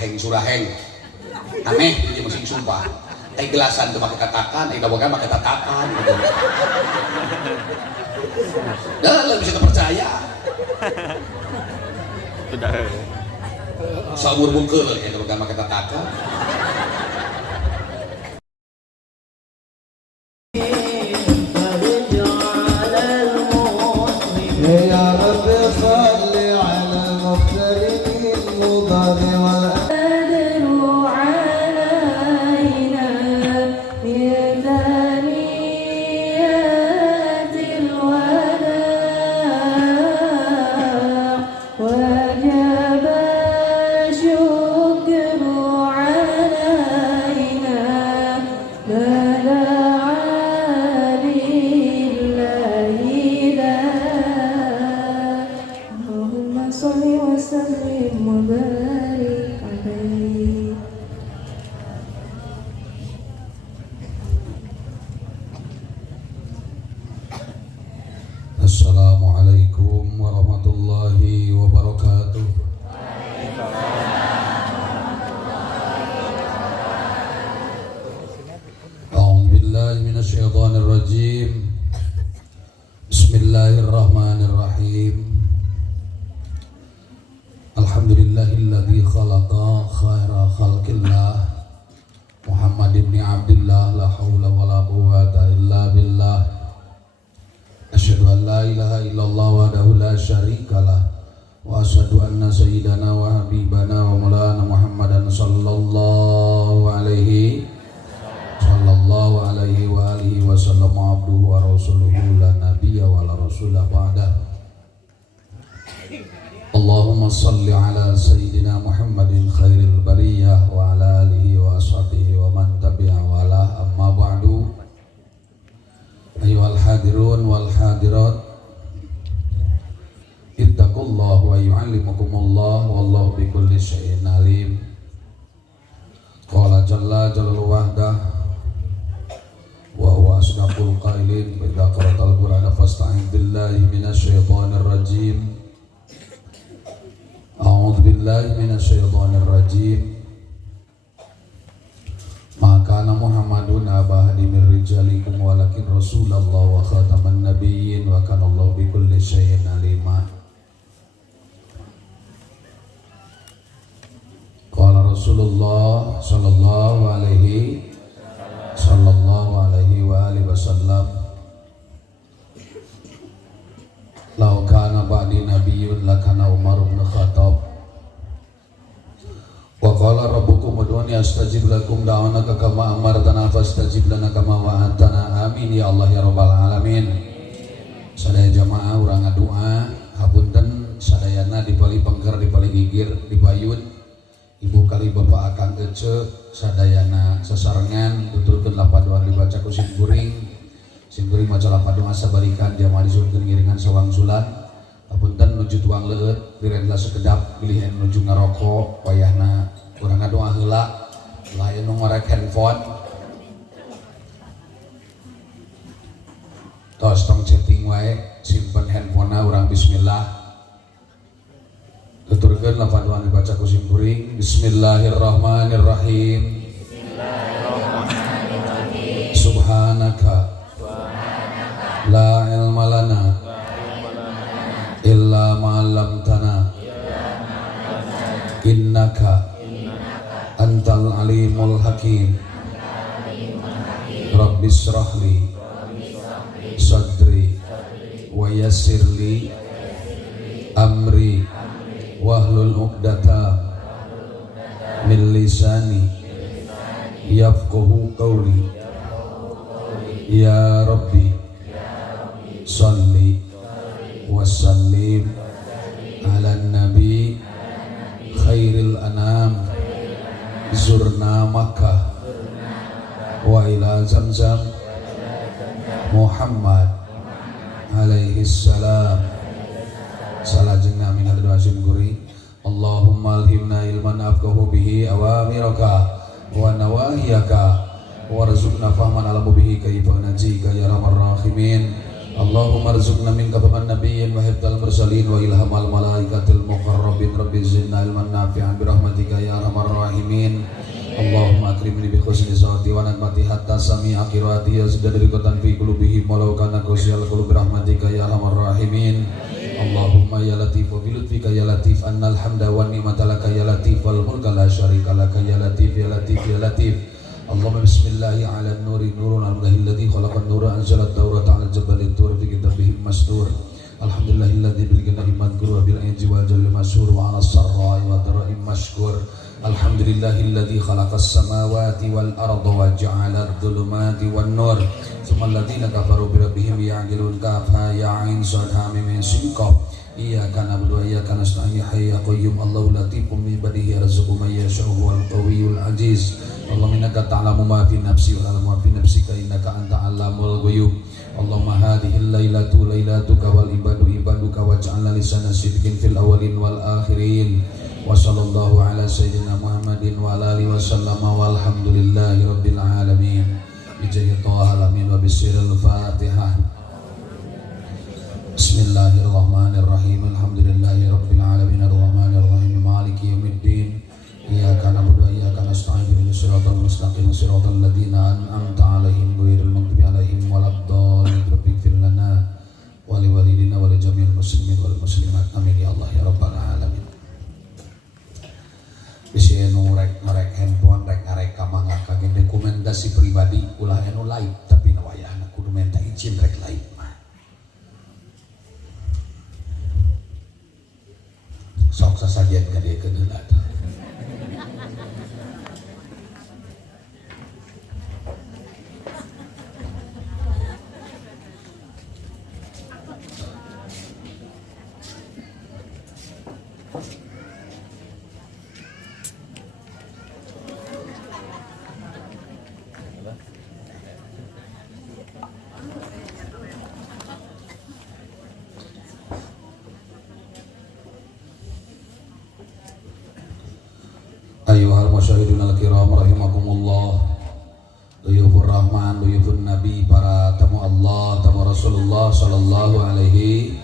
aheng suraheng aneh jadi masing sumpah gelasan tuh pakai katakan dawakan pakai tatakan gitu. Dah lah bisa percaya sudah saumur bungkel ya dawakan pakai tatakan. Assalamualaikum warahmatullahi wabarakatuh. A'udzubillahi minasyaitonir rajim. Bismillahirrahmanirrahim. Alhamdulillahilladzi khalaqa khaira khalqillah Muhammad ibn Abdullah la haula wala quwwata illa billah. Asyhadu an la ilaha illallah wahdahu la syarikalah wa asyhadu anna sayyidana wa habibana wa maulana Muhammadan sallallahu alaihi wa alihi wa sallam abduhu wa rasuluhu la nabiyya wa la rasulah ba'dah. Allahumma salli ala sayyidina Muhammadin khairil bariyah wa ala alihi wa ashabihi wa man tabi'a wala amma ba'du. Ayyuhal hadirun wal hadirat, ittaqullah wa yu'allimukumullah wallahu bikulli syai'in alim. Qala jalla jalaluhu wahdah wa huwa asdaqul qailin. Idza qara'tal qur'ana fasta'in billahi minasyaitonir rajim. A'udzu billahi minasyaitonir rajim. Maka Muhammadun abahadi min rijalikum walakin Rasulullah wa khataman nabiyyin wa kana Allah bikulli syai'in alima. Qala Rasulullah sallallahu alaihi wa alihi wasallam, law kana ba'di nabiyyun lakana Umar bin Khattab. Wa qala rabbukum ud'uni astajib lakum da'wanaka kama amartana fastajib lana kama wa'adtana. Amin ya Allah ya rabbal alamin. Sadaya jamaah urang ngadua hapunten sadayana dipali pengker dipali gigir dipayun ibu kali bapak akang ece sadayana sesarengan tuturkeun lapadoan dibaca ku simkuring maca lapadoan sabarikan jamaah disuruhkeun ngiringan sawang sulan. Hapunten nuju tuang leueut direndla sekedap pilihan nuju ngarokok wayahna urang ngadoa heula lain nu ngorek handphone tos tong chatting wae simpen handphonena urang bismillah tuturkeun lapadoan dibaca ku simkuring. Bismillahirrahmanirrahim. Subhanaka la ilma lana illa ma'allamtana innaka antal alimul hakim. Rabbis shrahli sadri wa yassirli amri wahlul uqdata min lisani yafqahu qawli. Ya Rabbi salli wassalim ala nabi khairil anam zurna Makkah wa ila Zamzam Muhammad alaihi salam. Salajengna minal doa simkuri. Allahumma alhimna ilman afqahu bihi awamiraka wa nawahiyaka warzuqna fahman alamu bihi kayfa najika ya arhamar rahimin. Allahumma arzuqna minka faman nabiyyin wa hifdzal mursalin wa ilhamal malaikatil muqarrabin. Rabbi zidna ilman nafi'an bi rahmatika ya arhamar rahimin. Allahumma akrimni bi husni sawti wa nadmati hatta sami'a qiraati yazidani riqatan fi qulubihim walau kana qasyal qulubi rahmatika ya arhamar rahimin. Allahumma ya latif wa bi lutfika ya latif annal hamda wan ni'mata laka ya latif wal mulka la syarika laka ya latif ya latif ya latif. Allahumma bismillahi ala nuri nurun alladhi khalaqan nura anzalat tawrata ala jabali tur fi kitabihi mastur. Alhamdulillahilladzi bil ghina'i madhkur wa bil ayyi wal jalli masyhur wa ala sarra'i wa dara'i mashkur. Alhamdulillahilladzi khalaqas samawati wal arda wa ja'ala adh-dhulumati wan nur. Tsumma alladziina kafaru bi rabbihim ya'dilun kafha ya 'ain sad ha mim sin qaf. Iyyaka na'budu wa iyyaka nasta'in ya hayyu ya qayyum Allahu latifun bi ibadihi yarzuqu man yasha'u wal qawiyyul 'aziz. Allahumma innaka ta'lamu ma fi nafsi wa a'lamu ma fi nafsika innaka anta 'allamul ghuyub. Allahumma hadhihi lailatu lailatuka wal ibadu ibaduka waj'alna lisana sidqin fil awwalin wal akhirin. Wa sallallahu ala sayyidina Muhammadin wa ala alihi wa sallama walhamdulillahi rabbil alamin. Bijahi Taha alamin wa bisiril Fatihah. Bismillahirrahmanirrahim. Alhamdulillahi rabbil alamin arrahmanir rahim maliki yaumiddin. Iyyaka na'budu wa iyyaka nasta'in ihdinas siratal mustaqim siratal ladzina an'amta 'alaihim ghairil maghdubi 'alaihim waladdallin. Rabbighfir lana wa liwalidina wa li jami'il muslimin wal muslimat amin ya Allah ya rabbal alamin. Bisa nurek handphone rek ngareka mangga kagen dokumentasi pribadi ulah anu lain tapi nu wayahna kudu minta izin rek lain mah. Sok sasajian ka dieu keun heula. Ayuhal masyahidun al-kiram rahimakumullah. Duyufur rahman, duyufun nabi, para tamu Allah, tamu Rasulullah sallallahu alaihi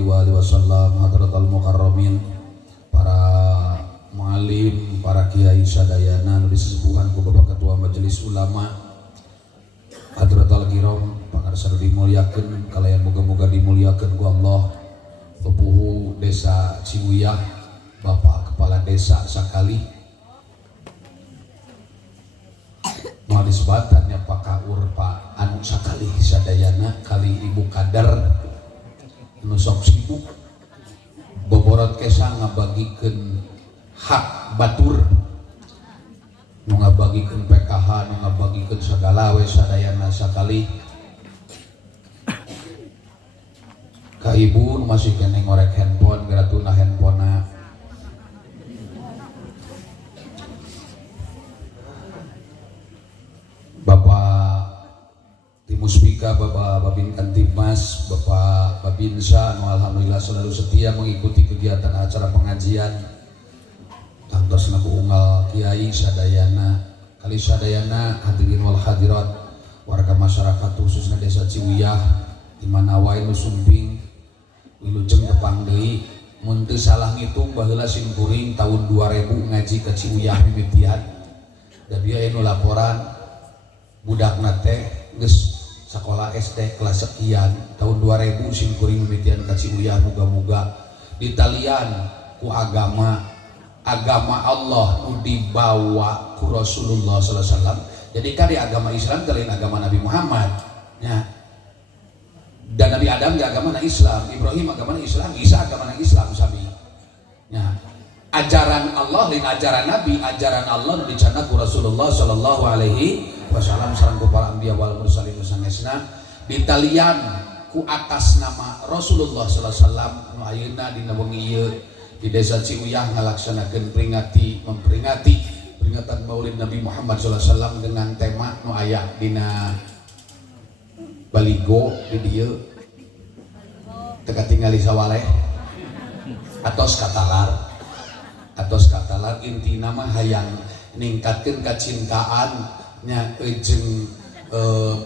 wa alihi wasallam, hadratal mukarramin, para mualim, para kiai sadayana nu disepuhan ku Bapak Ketua Majelis Ulama, hadratal kiram pangarsa dimuliakeun kalayan moga-moga dimuliakeun ku Allah. Pupuhu Desa Ciwiyah, Bapak Kepala Desa sakali, mau disebatannya Pak Kaur Pak anu sakali sadayana kali Ibu Kadar anu sok sibuk boborot kesa ngabagikeun hak batur, nu ngabagikeun PKH, nu ngabagikeun sagala we sadayana sakali. Ka ibu nu masih kene ngorek handphone geratuna handphonena. Bapak Timuspika, Bapak Babin Kantimas, Bapak Babinsa, nu alhamdulillah selalu setia mengikuti kegiatan acara pengajian. Tangtosna ku unggal kiai sadayana, kali sadayana hadirin wal hadirat, warga masyarakat khususnya Desa Ciwiyah di mana wae nu sumping wilujeng tepang deui mun teu salah ngitung baheula simkuring tahun 2000 ngaji ke Ciwiyah mimitian. Da bieu anu laporan budakna teh geus sakola SD kelas sekian tahun 2000 simkuring mimitian ka Ciwiyah, muga-muga ditalian ku agama Allah nu dibawa ku Rasulullah sallallahu alaihi wasallam. Jadi kan di agama Islam kalian agama Nabi Muhammad ya. Dan Nabi Adam di agama Islam, Ibrahim agama Islam, Isa agama Islam sami. Ya. Ajaran Allah dan ajaran Nabi, ajaran Allah nu dicanna ku Rasulullah sallallahu alaihi wasallam sareng ku para anbiya wal mursalin sanesna ditalian ku atas nama Rasulullah sallallahu alaihi wasallam nu ayeuna dina wengi ieu di Desa Ciwiyah ngalaksanakeun memperingati peringatan Maulid Nabi Muhammad sallallahu alaihi wasallam dengan tema nu aya dina baligo di dieu teu katingali sawaleh atos katalar intina mah hayang ningkatkeun kacintaan nya jeung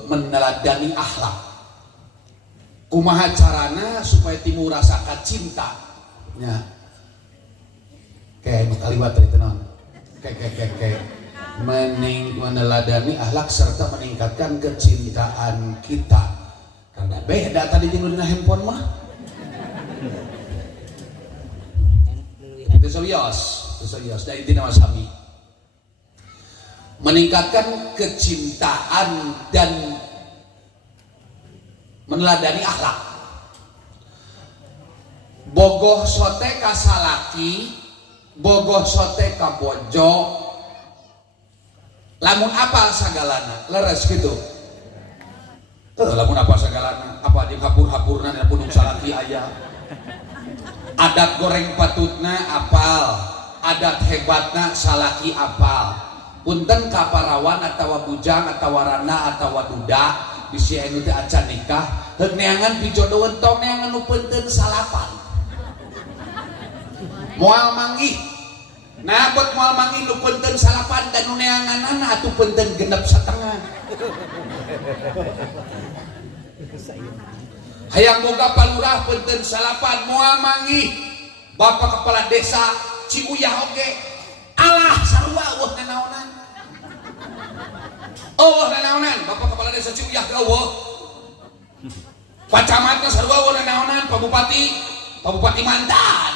meneladani akhlak. Kumaha carana supaya timu rasakan cinta nya kayak kaliwat itu non kayak meneladani akhlak serta meningkatkan kecintaan kita karena beda tadi jeung dina handphone mah itu serius dari intina Mas Hami meningkatkan kecintaan dan meneladani akhlak bogoh sote ka salaki bogoh sote ka bojo lamun apal sagalana leres gitu lamun apal sagalana apa jeung hapur-hapurna dina pundung salaki aya adat goreng patutna apal adat hebatna salaki apal punten kaparawan atawa bujang atawa rana atawa duda bisi anu teh acan nikah heug neangan pijodohan tong neangan nu penteun salapan moal manggih nah buat moal manggih nu penteun salapan dan nu neanganana atuh penteun genep satengah hayang boga palurah penteun salapan moal manggih bapak kepala desa Ciuyah oge alah sarua eueuh nanaonan nanaonan bapak kepala desa Ciuyah ke eueuh pacamatna sarua eueuh nanaonan pabupati mantan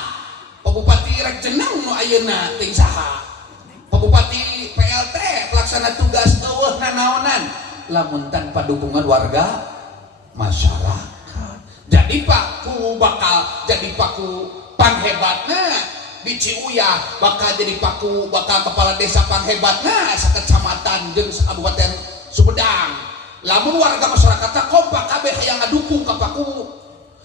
pabupati rek jeneng nu ayeuna ting saha pabupati PLT pelaksana tugas eueuh nanaonan lamun tanpa dukungan warga masyarakat jadi paku panghebatna di Ciuyah bakal jadi paku bakal kepala desa panghebatna sakecamatan jeung kabupaten Sumedang lamun warga masyarakatna kompak kabeh hayang ngadukung ka paku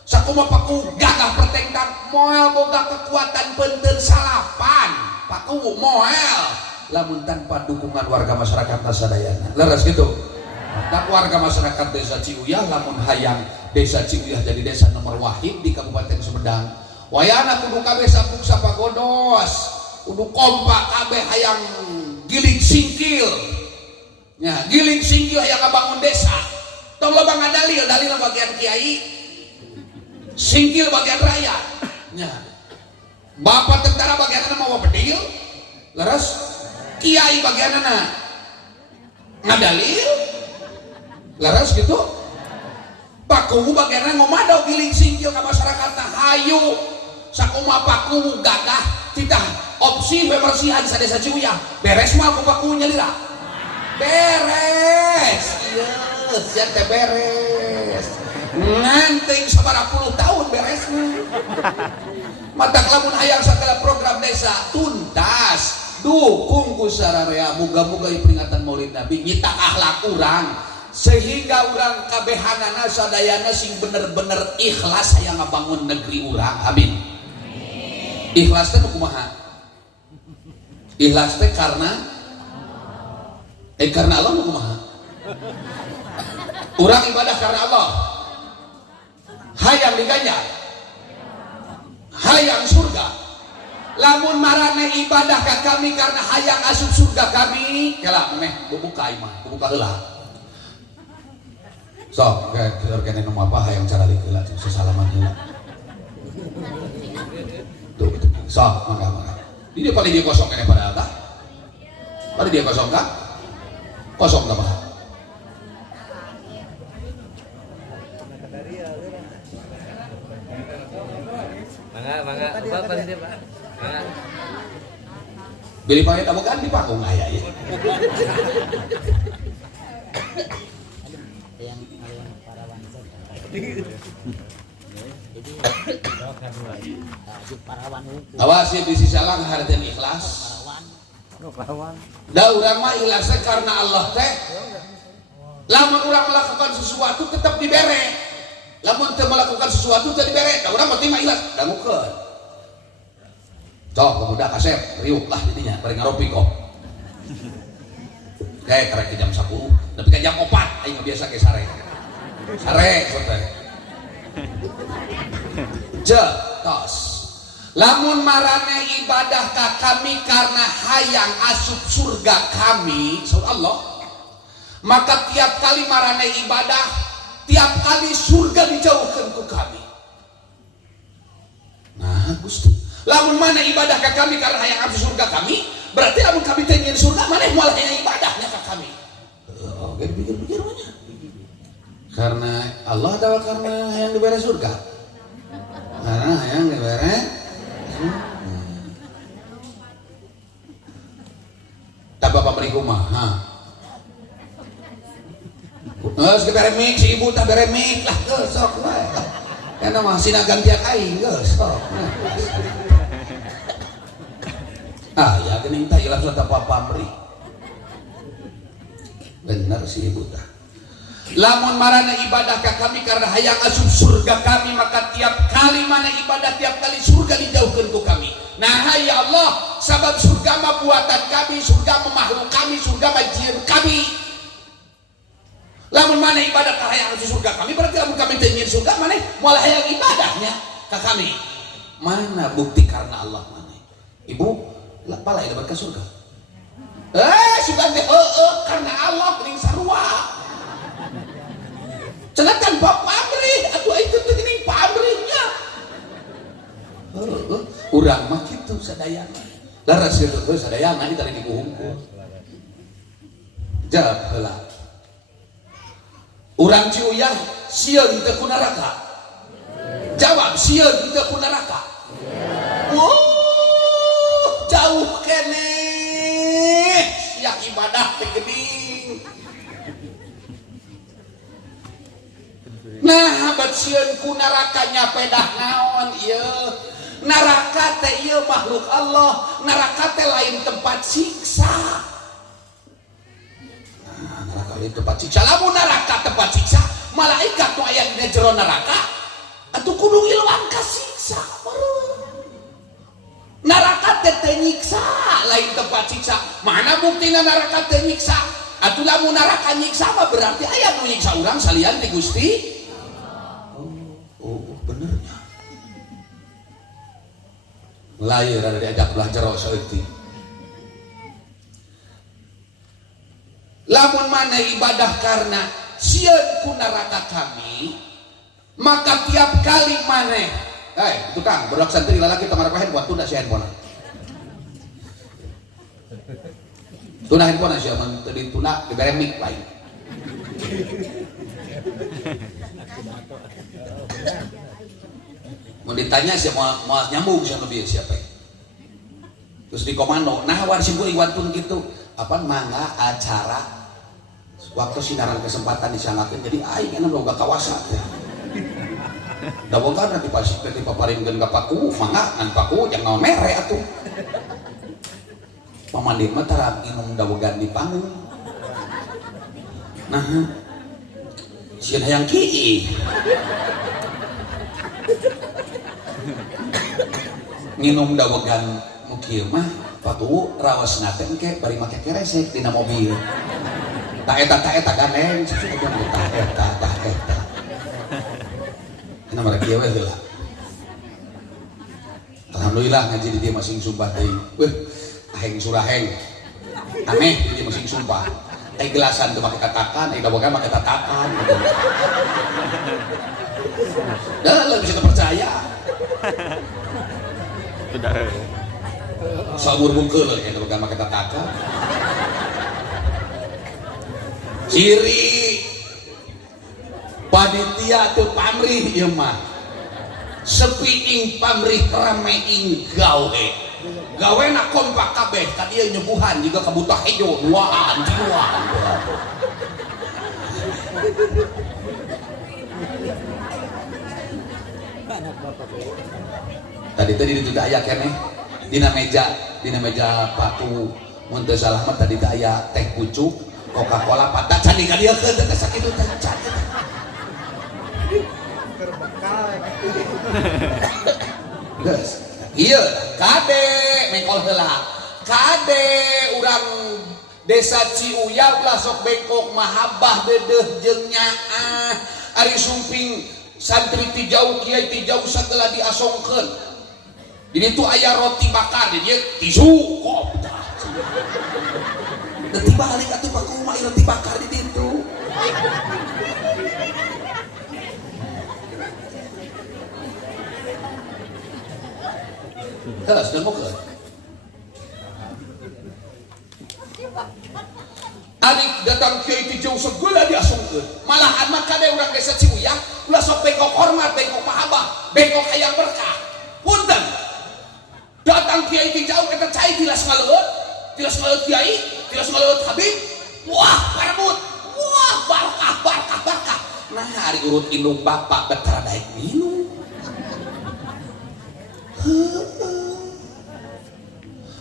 sakumaha paku gagah pertengkang moal boga kekuatan penteun salapan paku moal lamun tanpa dukungan warga masyarakatna sadayana leres gitu tak warga masyarakat desa Ciuyah lamun hayang desa Ciuyah jadi desa nomor wahid di Kabupaten Sumedang wayana kudu kabeh sapuk sapagodos kudu kompak kabeh hayang giling singkil nya giling singkil hayang ngabangun desa tong loba ngadalil bagian kiai singkil bagian rakyat nya bapak tentara bagianna mawa bedil leres kiai bagianna ngadalil leres gitu paku bagianna ngomadau giling singkil ka masyarakatna hayu sakumaha paku gagah titah opsi pembersihan sa desa Ciuyah beres mah ku pakunya lira beres ieu sia teh beres nganting sabaraha puluh tahun beresna matak lamun hayang sagala program desa tuntas dukung ku sararea muga-muga peringatan Maulid Nabi nyita akhlak urang sehingga urang kabehanana sadayana sing bener-bener ikhlas hayang ngabangun negeri urang amin ikhlas teh kumaha ikhlas teh karena Allah kumaha urang ibadah karena Allah hayang diganjar hayang surga lamun marane ibadah ka kami karena hayang asup surga kami kela meh bubuka imah bubuka heula sok kene nu apa hayang cara heula sesalaman heula tuh sok mangga ini paling dia kosong kene pada apa paling dia kosong kah kosong tak apa mangga apa sih Pak mangga beli pakai tamu kan di pakung aya ya yang parawan jadi parawan awas ya bisi salang hareuteun ikhlas parawan da urang mah ikhlasna karena Allah teh lamun urang melakukan sesuatu tetap dibere lamun teu melakukan sesuatu teu dibere da urang mah teh ikhlas dangukeun cok pemuda kasep riuk lah didinya bari ngaropi kok kayak karek jam 10 tapi kan jam 4 aing biasa ke sare sote tos lamun marane ibadah ka kami karena hayang asup surga kami surga Allah maka tiap kali marane ibadah tiap kali surga dijauhkan ku kami nah Gusti Lamun mana ibadah ka kami karena hayang abdi surga kami, berarti lamun kami teh ingin surga mana moal hayang ibadahnya ka kami. Oke, pikir-pikir banyak. Karena Allah adalah karena hayang dibere surga. Karena hayang dibere tak bapak beri kumaha. Geus dibere mik si ibu tak bere mik lah geus sok wae. Kana mah sina gantian aing geus sok. Ya geuning tah ieu langsung tak pamri. Bener si ibu tah. Lamun marana ibadah ka kami karena hayang asup surga kami, maka tiap kali mana ibadah tiap kali surga dijauhkeun ku kami. Nah ya Allah, sabab surga mah buatan kami, surga mah makhluk kami, surga mah jieun kami. Lamun mana ibadah ka hayang asup surga kami, berarti lamun kami teu ingin surga mana moal hayang ibadahnya ka kami. Mana bukti karena Allah mana? Ibu, pala ida ka surga. Surga teh karena Allah geuning sarua. Cenatan Pak Pamrih, aduh itu tuh gini pamrihnya. Urang mah gitu sadayana. Laras itu sadayana ini tadi dikuhungkul. Jawab heula. Urang Ciuyah sieun teu ku neraka. Jawab sieun teu ku neraka. Jauh kene. Siak ibadah teh geuning. Nah bat sieun ku narakanya pedah naon ieu. Neraka teh ieu makhluk Allah, neraka teh lain tempat siksa. Nah, neraka lain tempat siksa. Lamun neraka tempat siksa, malaikat nu aya dina jero neraka atuh kudu ilwang ka siksa. Neraka teh nyiksa, lain tempat siksa. Mana buktina neraka teh nyiksa? Atuh lamun neraka nyiksa mah berarti aya nu nyiksa urang salian ti Gusti. Benernya lahir ada diajak belajar saeutik. Lamun mana ibadah karena sieun ku neraka kami, maka tiap kali mana itu Kang budak santri lalaki tamar handphone tunda si handphone tuna handphone sih aman tadi tuna dibere mic lain. Mau ditanya sih mau nyambung sama dia siapa ya? Terus di komando nah warsim kuring wantun gitu apa mangga acara waktu sinaran kesempatan disangakeun jadi aing enak boga kawasan ya. Da boga nanti pasti teh dipaparingkeun ka paku mangga ngan paku jangan naon mere atuh. Pamandi mah tara minum dawegan di panggung. Nah sieun hayang kieu minum dawegan nu kieu mah patuh rawasna teh engke bari make keresek dina mobil. Ta eta gandeng ta eta. Ina mah kieu we heula. Alhamdulillah ngaji di dieu masing sumpah deui. Weh, aheng suraheng. Aneh di dieu masing sumpah. Teh gelasan teu make katakan, ai dawegan make tatakan. Dah lah bisa percaya. Sudah. Sabur bungkeul ya dawegan make tatakan. Ciri panitia teu pamrih ieu mah. Sepi ing pamrih rame ing gawe. Gawena kompak kabeh ka dieu nyuguhan juga kabutuh hejo duaan. Tadi itu aya keneh dina meja patu mun teu salah mah tadi aya teh pucuk Coca-Cola padat can digadieukeun teh sakitu teh can. Geus. Ieu kade mengkol heula. Kade urang desa Ciuyah ulah sok bengkok mahabbah deudeuh jeung nyaah ari sumping santri ti jauh kiai ti jauh sageula diasongkeun. Di ditu aya roti bakar di dieu tisu kop. Nanti balik atuh Pak Kuma roti bakar di ditu. Kelas dan mau ke. Adik datang kiai ti jauh segala diasungkeun. Malahan mah kade urang desa Ciwiyah ulah sok bengkok hormat, bengkok mahabah, bengkok hayang berkah. Punten. Datang kiai ti jauh eta cai tilas ngaleut kiai, tilas ngaleut habib. Wah, parebut. Wah, barkah. Nah, hari urut indung bapak betara daek minum.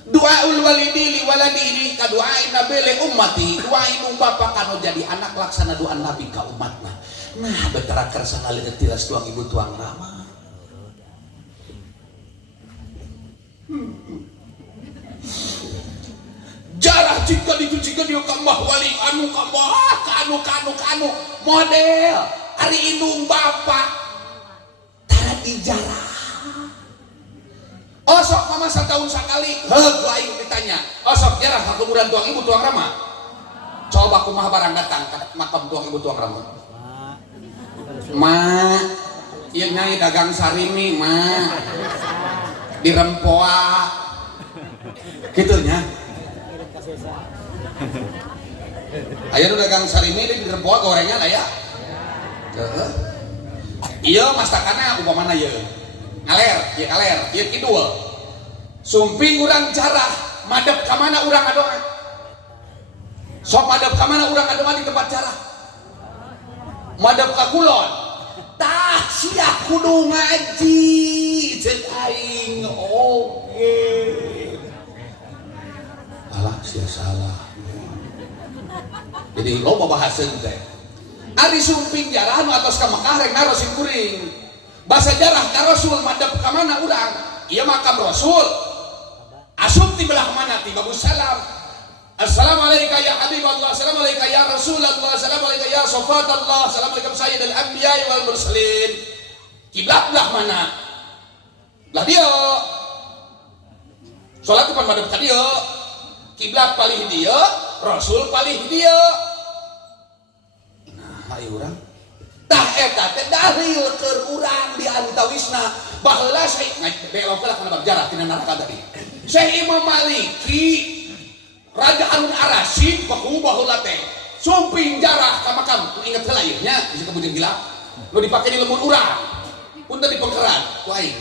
Doaul walidi li waladi kaduain nabele ummati, doain bapak kanu jadi anak laksana doa nabi ka umatna. Nah, betara kersa ngaleut tilas tuang ibu tuang rama. Jarah jika ditujikan dia kamah wali anu model hari indung bapak tara dijarah. Osok mama setahun sekali, lain ditanya. Osok jarah ke kuburan tuang ibu tuang rama. Coba kumaha barang datang ke makam tuang ibu tuang rama. Ma, iya nyai dagang sarimi ma, di Rempoa, gitunya. Ayo dagang sarimi di Rempoa gorengan lah ya. Iya masakannya upamana ya. Ngaler, iya kidul. Sumping urang jarah, madep ka mana urang adoa. Sok madep ka mana urang adoa di tempat jarah. Madep ka kulon. Tah sia kudu ngaji ceuk aing oge. Alah sia salah. Jadi loba bahaseun teh. Ari sumping jarah nu atos ka Mekah rek narosin kuring. Bahasa jarah ka Rasul madep ka mana urang? Ieu makam Rasul. Asup ti belah mana ti Bagus Salam. Assalamualaikum ya Habiballah, assalamualaikum ya Rasulullah, assalamualaikum ya Safatallah, assalamualaikum sayyidil anbiya wal mursalin. Kiblat belah mana? Belah dia. Salat depan madep ka dia. Kiblat palih dia, Rasul palih dia. Nah, ayo urang tah eta teh dalil keur urang di antawisna baheula Syekh belok lah kana berjarah tina neraka tadi. Syekh Imam Maliki Raja Harun Ar-Rasyid baheula teh sumping jarah ka makam inget heula ieu nya bisa kebujeun gila nu dipake di lembur urang punten di pengkeran ku aing.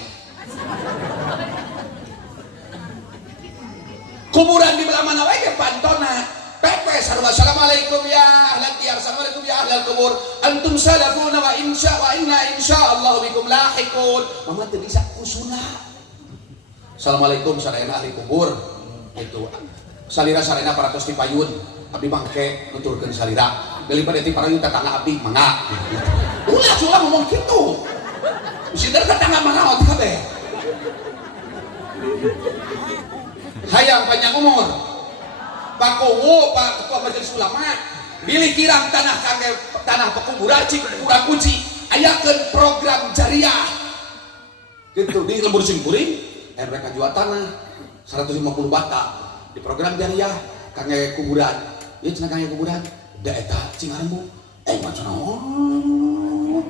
Kuburan di belah mana wae ge pantona pepes assalamualaikum ya ahlal diyar, assalamualaikum ya ahlal kubur, antum salafuna wa inna insyaallah bikum lahiqun. Mama teu bisa usuna. Assalamualaikum sadayana ahli kubur. Itu salira sarena paratos ti payun. Abdi mangke nuturkeun salira. Deuli pada ti parayun tetangga abdi mangga. Ulah sulah ngomong kitu. Bisi tetangga mangga kabeh. Hayang panjang umur. Pak Kowo, Pak Ketua Majelis Ulama, pilih kirang tanah pekuburan cik kurang uji, ayakeun program jariah. Gitu di lembur simpuring, mereka jual tanah 150 bata di program jariah kangge kuburan. Ieu cenah kangge kuburan, da eta cing aremu. Macam naon?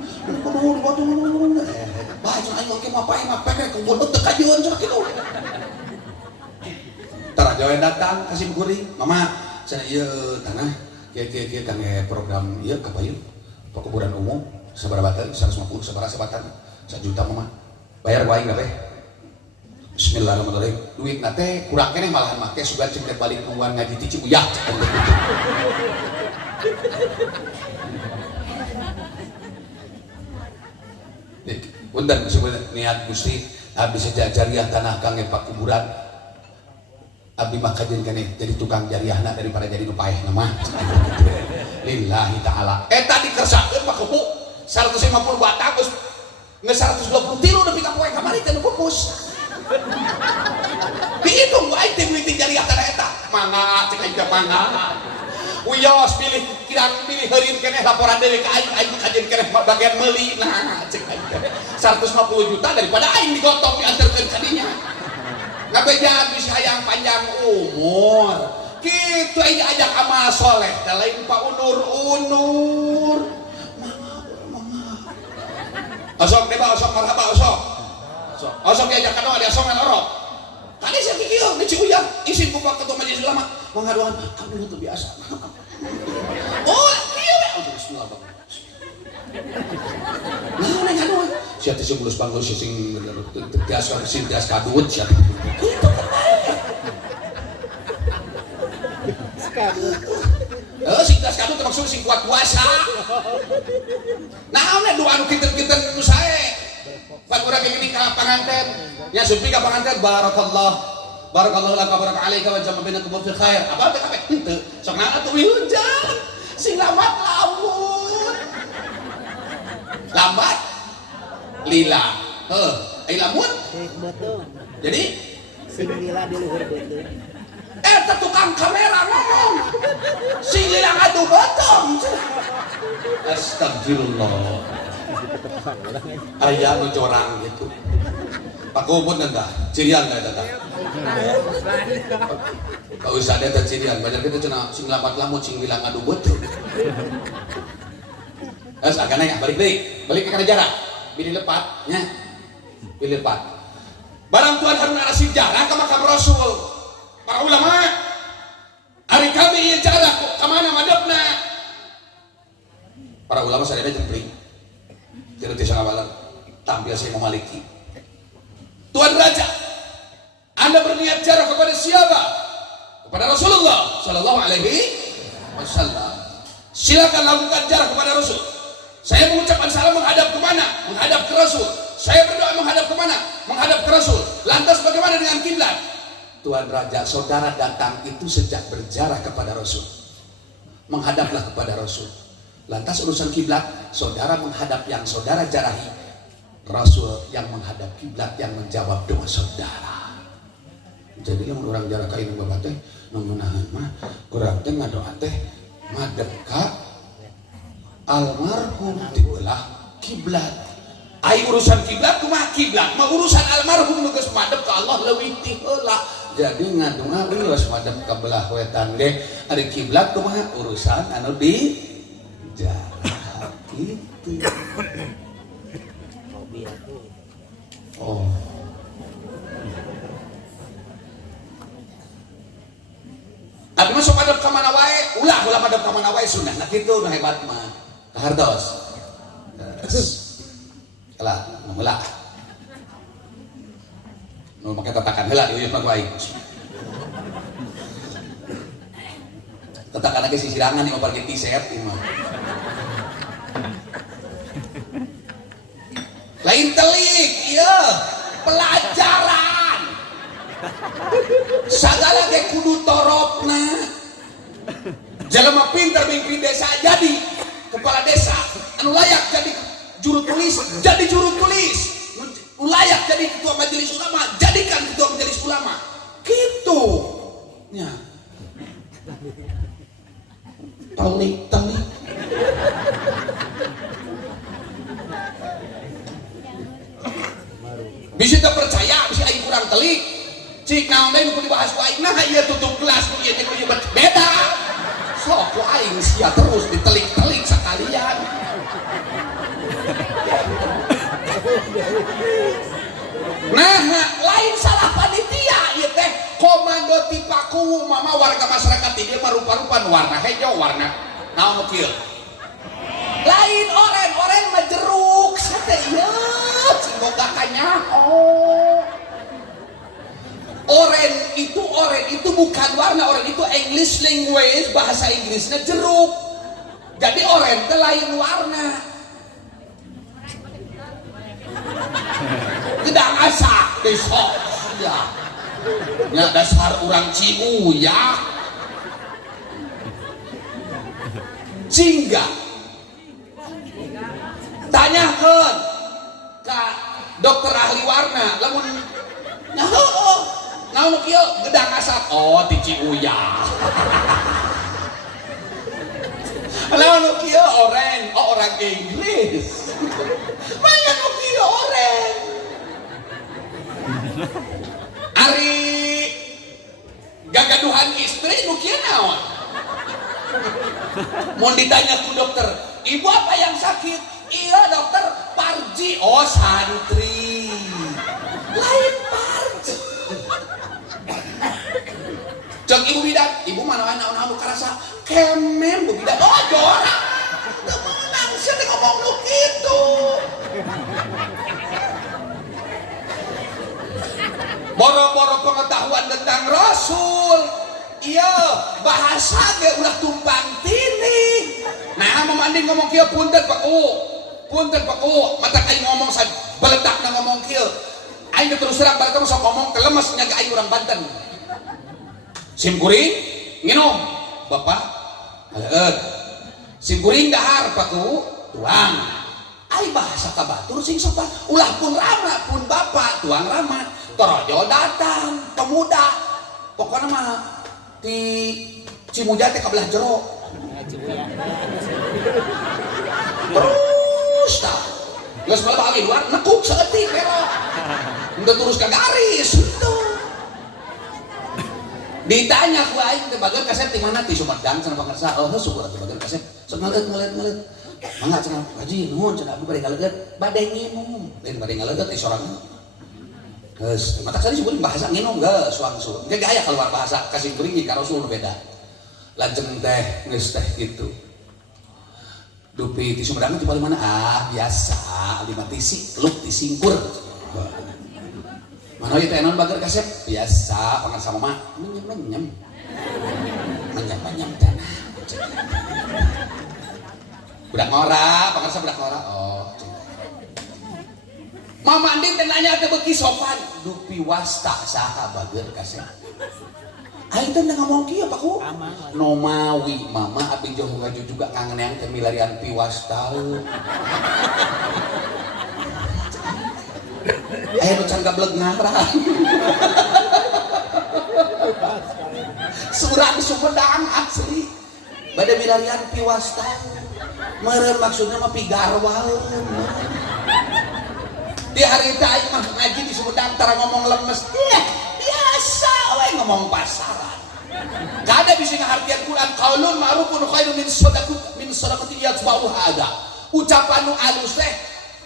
Bae cenah aing oge mah pae mah peke kubur teu kajieuan cenah kitu. Tara jawa datang kasih kuring, mama saya iya tanah kia kangge program iya kapayu pekuburan umum sabarabatan 150 sabatan 1 juta mama bayar ku aing teh. Bismillahirrahmanirrahim. Duit nate kurang keneh malahan make sugan cek balik nungguan ngaji ti Cibuyah. Punten sebenarnya niat Gusti abdi sejajariah tanah kangge pekuburan. Abdi mah kajian kene jadi tukang jariahna daripada jadi nu paeh mah. Lillahi taala. Eta dikersakeun mah kebu 150 bata geus 120 tilu nepi ka poe kamari teh nu pupus. Dihitung wae teh meuting jariah tanah eta. Mangga cek aing teh mangga. Uyos pilih heureun keneh laporan deui ka aing kajian keneh bagian meuli. Nah cek aing teh 150 juta daripada aing digotong dianterkeun ka dinya. Ngabejan bisa hayang panjang umur gitu aja ajak amal soleh lain pak unur mama osok deba osok marhaba osok diajak kanu ada asongan orok Tadi saya pikir di Cibuyang izin ku Pak Ketua Majelis Ulama mengaduan kamu itu biasa. Oh iya untuk bismillah Bang. Nah neng aduan siapa sih mulus panggul sing tias kadut siapa itu sing tias kadut maksud sing kuat puasa. Nah ini dua anu kinten-kinten itu saya Pak urang gini ka panganten ya supi ka panganten barakallahu laka baraka alaika wa jama'a bainakum fil khair apa teh kabeh henteu sok naon atuh hujan sing lambat lambat lila ai lamun betul. jadi Sing lila di luhur betul. tukang kamera ngomong sing lila ngadu botong astagfirullah aya nu corang gitu Pak Kumut entah cirian enggak tata Kau usah ada cirian banyak kita cenah sing lambat lamun sing lila ngadu botong agak nanya balik ke jarak pilih lepat nya pilih lepat barang Tuhan Harun Ar-Rasyid jarak ke makam Rasul para ulama hari kami ia jarak kemana madepna para ulama sadaya jempring tidak bisa ngawalan tampil saya memaliki Tuan Raja Anda berniat jarak kepada siapa? Kepada Rasulullah Sallallahu Alaihi Wasallam silakan lakukan jarak kepada Rasul. Saya mengucapkan salam menghadap kemana? Menghadap ke Rasul. Saya berdoa menghadap kemana? Menghadap ke Rasul. Lantas bagaimana dengan kiblat? Tuan Raja, saudara datang itu sejak berjarak kepada Rasul. Menghadaplah kepada Rasul. Lantas urusan kiblat, saudara menghadap yang saudara jarahi. Rasul yang menghadap kiblat yang menjawab doa saudara. Jadi yang orang jarak kain bapak teh, menahan mah kurang teh ngadoa teh madep ka almarhum dibelah kiblat. Ai urusan kiblat kumaha kiblat mah urusan almarhum nu geus madep ka Allah leuwih ti heula. Jadi ngadoa geus madep ka belah wetan ge ari kiblat kumaha urusan anu di jarak gitu. Oh. Tapi masuk madep ka mana wae, ulah madep ka mana wae sunnah. Nah kitu nu hebat mah. Kahartos. Kalah, ulah. Nu make tatakan heula di uyeuh mah wae. Tatakan lagi sisirangan ieu pergi tiset ieu mah. Lain telik, iya pelajaran. Sagala ge kudu toropna. Jalema pintar mimpin desa jadi kepala desa, anu layak jadi juru tulis, jadi juru tulis. Anu layak jadi ketua majelis ulama, jadikan ketua majelis ulama. Gitu. Nya. Telik. Bisa tak percaya, bisa aing kurang telik. Cik naon deui nu dibahas ku aing nah ieu tutup kelas ku ieu teh beda. Sok ku aing sia terus ditelik-telik sakalian. Nah, lain salah panitia ieu teh komando tipaku mama warga masyarakat ieu mah rupa-rupa warna hijau warna naon kieu. Lain oren mah jeruk sate ieu. Boga kanyaho. Oren itu bukan warna, oren itu English language, bahasa Inggrisnya jeruk. Jadi oren itu lain warna. Tidak ngasak besok ya. Ya dasar orang Ciuya. Cingga. Tanyakan ka dokter ahli warna lamun naon kieu gedang asap oh ti Ciuya. Lamun kieu oren oh orang Inggris. Maya nu kieu oren. Ari gagaduhan istri nu kieu naon? Mun ditanya ku dokter, ibu apa yang sakit? Iya dokter, Parji. Oh santri. Lain Parji. Cek ibu bidan, ibu mana naon-naon karasa kemen bu bidan. Oh jora, temenang sih ngomong lu gitu. Boro-boro pengetahuan tentang Rasul. Iya, bahasa ge ulah tumpang tindih. Nah, memanding ngomong kieu punten Pak U. Punten Pak U, mata aing ngomong sa beledakna ngomong kieu. Aing terus terang balik sok ngomong kelemes nya aing urang Banten. Sim kuring nginum. Bapak haleun. Sim kuring dahar Pak U, tuang. Ai bahasa ka batur sing sopan. Ulah pun rama pun bapak tuang rama. Torojo datang pemuda. Pokoknya mah di Cimuja teh kabelah jero. Terus tah. Geus malah bagi luar nekuk saeutik belok. Udah terus ke garis itu. Ditanya ku aing teh bageun kasep di mana ti Sumedang cenah pangarsa. Oh syukur atuh bageun kasep. Sok ngaleut. Mangga cenah haji nuhun cenah abdi bade ngaleut bade nginum. Lain bade ngaleut teh sorangan. Geus, mata kali sebutin bahasa nginum geus langsung. Ge gaya keluar bahasa kasih kuring ka Rasul beda. Lajeng teh geus teh kitu. Dupi ti Sumedang teh di mana? Ah, biasa, lima tisi, luk ti singkur. Mana ieu teh naon bager kasep? Biasa, pangan sama mah menyem. Menyem tanah. Budak ngora, pangan budak ngora. Oh, Mama Andi teh nanya teh beuki sopan, dupi wasta saha bager kasep. Aing teh ngomong kieu Pak Ku. Nomawi mama abdi jauh ngaju juga ngangeneang teh milarian piwasta. Aya nu can gableg ngarang. Surang Sumedang asli. Bade milarian piwasta. Meureun maksudna mah pigarwaeun. Di hari itu aing mah ngaji di Sumedang tara ngomong lemes. Biasa we ngomong pasaran. Kada bisa ngartian Quran qaulun ma'rufun khairun min sadaqatin yatba'uha ada. Ucapan nu alus teh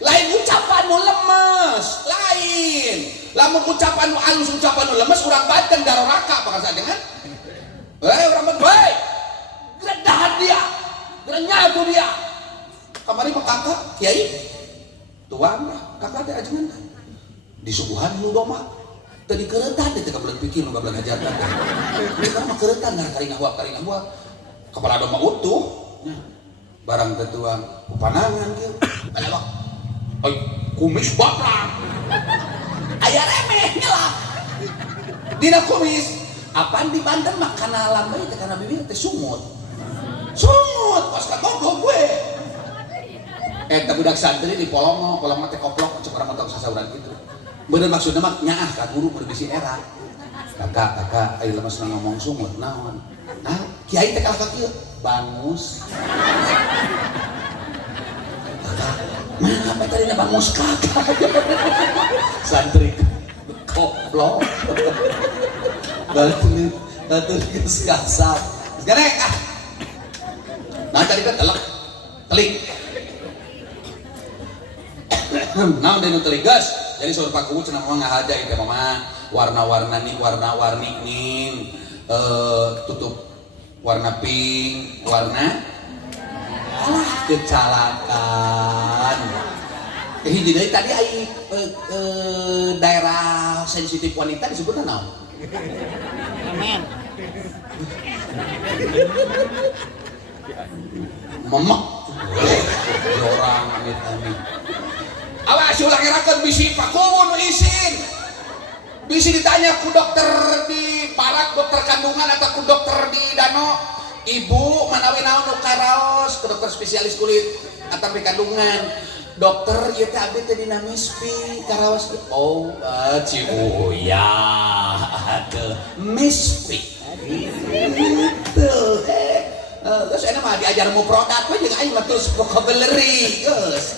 lain ucapan nu lemes, lain. Lamun ucapan nu alus ucapan nu lemes urang Banten daroraka pakasa dengan. Urang Banten, hei. Gerendahan dia. Gerenya tuh dia. Kamari mah kakak kiai tuan kakak teh ajengan disuguhan nu doma tadi keretan teh kabelah pikir nu kabelah hajatan kita mah keretan ngar karing ahwa kepala doma utuh barang teh tuang panangan kieu aya bak oi kumis bapak aya remehnya lah dina kumis apaan di Banten mah kana alam bae teh kana bibir teh sungut pas katonggo gue eta budak santri di polong teh koplok cek urang mentok sasauran gitu. Bener maksudna mah nyaah ka guru kudu bisi era. Kakak ayo lemes ngomong sumut naon. Nah, kiai teh kalah kieu, bangus. Kakak, mana apa tadi bangus kakak. Santri koplok. Batu geus kasar. Sekarang nah tadi kan telik. Nah udah nuteligas jadi suruh Pak Kubu cenah mah ngahaja itu mama warna-warni ning tutup warna pink warna kecalakan hiji deui tadi ai daerah sensitif wanita disebutna naon amen memek orang amit awas ulah ngerakeun bisi Pak Kumun izin bisi ditanya ku dokter di Barat dokter kandungan atau ku dokter di Dano ibu manawi naon nu karaos ku dokter spesialis kulit atau di kandungan dokter ieu teh abdi teh dina mispi karaos oh ciu ya atuh mispi gitu terus enak mah diajar mau produk we jeung aing mah terus vocabulary geus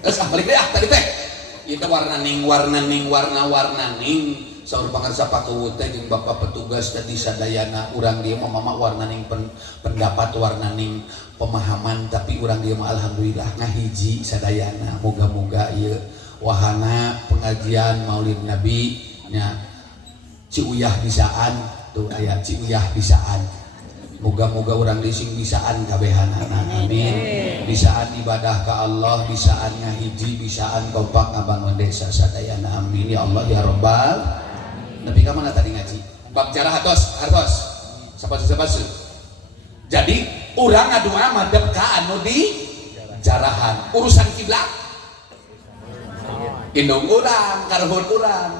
terus balik deh tadi teh itu warna ning saur pangarsa Pak Kuwu teh jeung bapak petugas tadi sadayana urang dia mah mama warna ning pendapat warna ning pemahaman tapi urang dia mah alhamdulillah ngahiji sadayana moga-moga ieu wahana pengajian Maulid Nabi nya Ciuyah bisaan tuh aya ciuyah bisaan. Moga-moga orang dising bisaan kabehanana amin. Bisaan ibadah ka Allah, bisaannya hiji, bisaan kompak ngabangun desa sadayana amin ya Allah ya Rabbal. Tapi ka mana tadi ngaji? Bab jarah hartos. Sapa. Jadi urang ngadua madep ka anu di jarahan. Urusan kiblat indung urang, karuhun urang.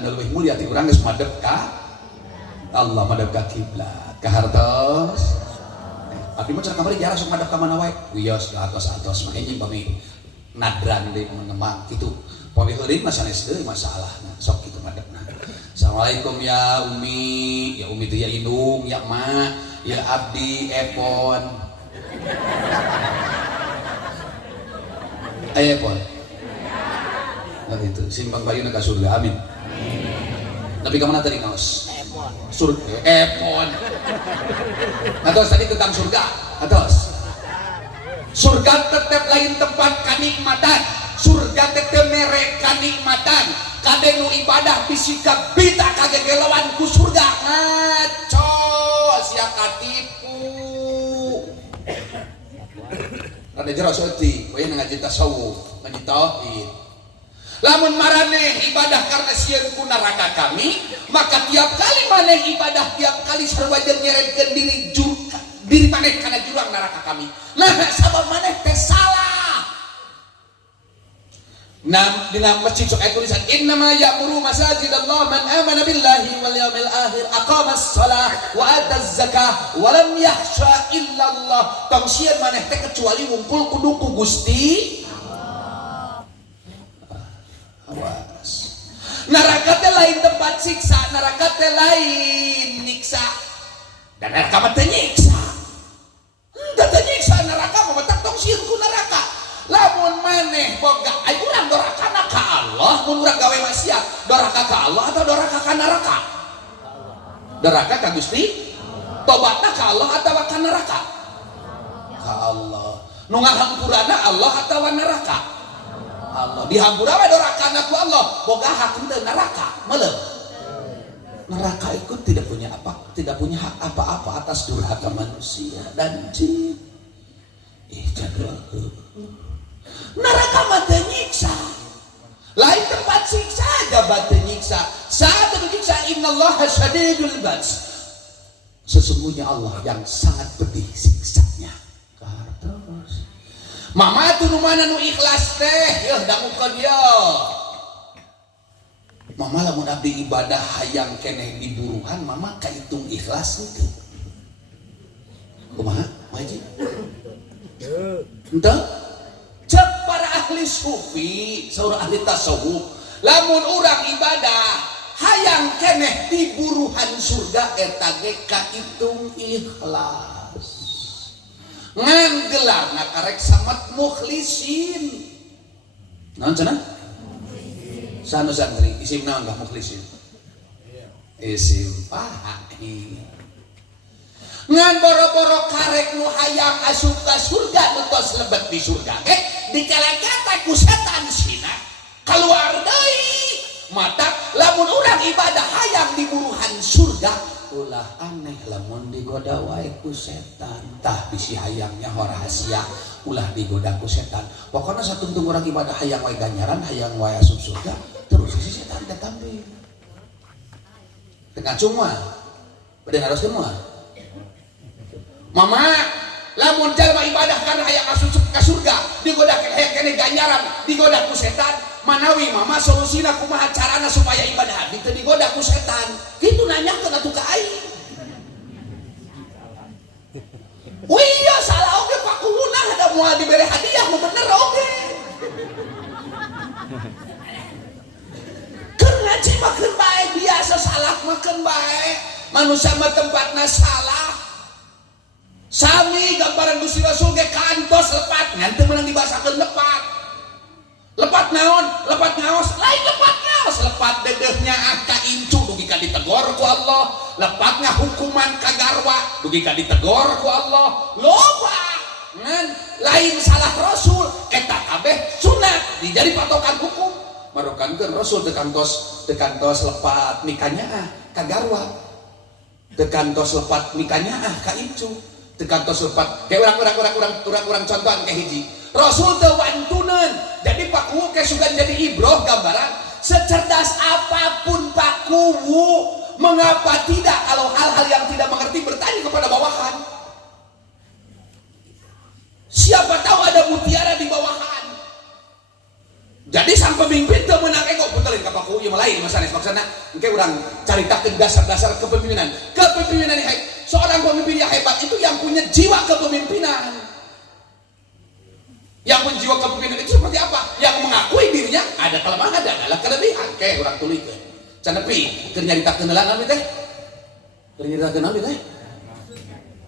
Anu leuwih mulia ti urang geus madep ka Allah, madep ka kiblat. Ka hartos. Abdi mah kamari jarang sok madep ka mana wae. Wios ka atos mah hiji pami nadran deui mengemang kitu. Pami heureun mah sanes deui masalahna. Sok kitu madepna. Assalamualaikum ya Umi, ya Umi itu ya Indung, ya Ma, ya Abdi, Epon. Ayo Epon. Nah itu, simpang bayu ka surga, amin. Tapi kemana tadi ngaos? Surga, Epon. Atos tadi tentang surga, atos. Surga tetap lain tempat kanikmatan, surga tetap merek kanikmatan. Kade nu ibadah bisika bita kagegelauan ku surga ngaco sia katipu. Kade jero seuti we ngaji tasawuf, ngaji tauhid. Lamun maraneh ibadah karena sieun ku neraka kami, maka tiap kali maneh ibadah tiap kali sarua jeung nyeretkeun diri maneh kana jurang neraka kami. Nah, sabab maneh teh salah. Dina masjid sok aya tulisan innama ya'muru masajidallah man amana billahi wal yawmil akhir aqamas shalah wa ataz zakah wa lam yakhsha illallah. Tong sieun maneh teh kecuali wungkul kudu ku Gusti Allah. Awas. Neraka teh lain tempat siksa, neraka teh lain nyiksa. Dan neraka mah teh nyiksa. Teu nyiksa neraka mah tak tong sieun ku neraka. Lamun maneh boga ai urang dorakana ka Allah, mun urang gawe maksiat doraka ka Allah atau doraka ka neraka? Doraka ka Gusti, tobatna ka Allah atau ka neraka? Ka Allah. Nu ngahampurana Allah atau neraka? Allah. Dihampura we dorakana ku Allah, boga hak teu neraka, meuleum. Neraka itu tidak punya hak apa-apa atas durhaka manusia dan jin. Neraka mah teu nyiksa, lain tempat siksa aja batu nyiksa. Saat itu nyiksa innallaha syadidul bats, sesungguhnya Allah yang sangat pedih siksanya. Kartos mama tuh mana nu ikhlas teh yeuh dangukeun dia. Mama lamun abdi ibadah hayang keneh diburuhan, mama kahitung ikhlas henteu. Kumaha Haji? Henteu? Cek para ahli sufi, saurang ahli tasawuf, lamun urang ibadah hayang keneh di buruhan surga eta ge kahitung ikhlas. Ngan gelarna karek samet mukhlisin. Naon cenah? Sanu santri isim naon ka mukhlisin? Isim pakai. Ngan boro-boro karek nu hayang asup ka surga nu tos lebet di surga ge dikeleketa ku setan sina keluar deui. Mata lamun urang ibadah hayang di buruhan surga ulah aneh lamun digoda wae ku setan. Tah bisi hayangnya rahasia ulah digoda ku setan. Pokona satuntung urang ibadah hayang wae ganjaran, hayang wae asup surga, terus si setan teh tampil. Tengah cuma bade haruskeun moal. Mama, lamun jalma ibadah karena hayang asup ka surga, digoda kene ganjaran, digoda ku setan, manawi mama solusina kumaha carana supaya ibadah teu digoda ku setan. Kitu nanyakeun atuh ka aing. Oh iya salah oge pakuhuna ada moal dibere hadiah mah bener oge. Keur ngaji mah keur bae biasa, salah mah keur bae. Manusia mah tempatna salah. Sami gambaran Gusti Rasul ge kantos lepat, ngan teu meunang dibasakeun lepat. Lepat naon? Lepat ngaos, lain lepat ngaos, lepat dedehnya ka incu dugi ka ditegor ku Allah, lepatnya hukuman ka garwa dugi ka ditegor ku Allah. Loba ngan lain salah Rasul, eta kabeh sunat dijadi patokan hukum. Marokankeun Rasul teu kantos lepat mikanya kagarwa tekantos lepat nikahnya ka itu tekantos lepat kayak orang contohan kayak hiji Rasul teu wantuneun jadi pakuwu kayak sugan jadi ibroh gambaran secerdas apapun pakuwu mengapa tidak kalau hal-hal yang tidak mengerti bertanya kepada bawahan. Siapa tahu ada mutiara di bawahan. Jadi sang pemimpin teu meunang ego punten ka pakuwu ieu lain maksudna engke urang caritakeun dasar-dasar kepemimpinan. Kepemimpinan yang seorang pemimpin yang hebat itu yang punya jiwa kepemimpinan. Yang punya jiwa kepemimpinan itu seperti apa? Yang mengakui dirinya ada kelemahan dan ada kelebihan. Kayak urang tulikeun. Can nepi keur nyaritakeun heula nabi teh. Keur nyaritakeun nabi teh.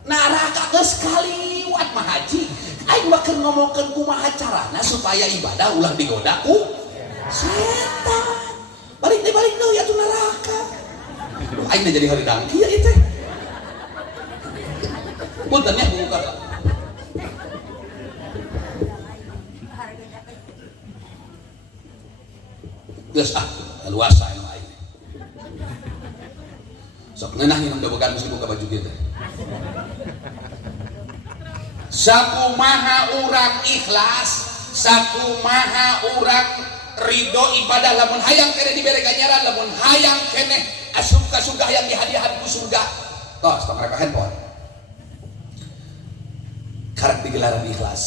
Neraka geus kaliwat mah haji. Aing mah keur ngomongkeun kumaha carana supaya ibadah ulah digoda ku setan. Balik deui ya tuh neraka. Aing jadi haridang kieu ieu teh. Punten nya buka. Geus luasa anu aing. Sok ngeunah nginum dabogan mesti buka baju kieu teh. Sakumaha urang ikhlas, sakumaha urang ridho ibadah lamun hayang kene dibere ganjaran, lamun hayang kene asup ka surga yang dihadiahan ku surga. Tos tong rek handphone. Karek digelaran ikhlas.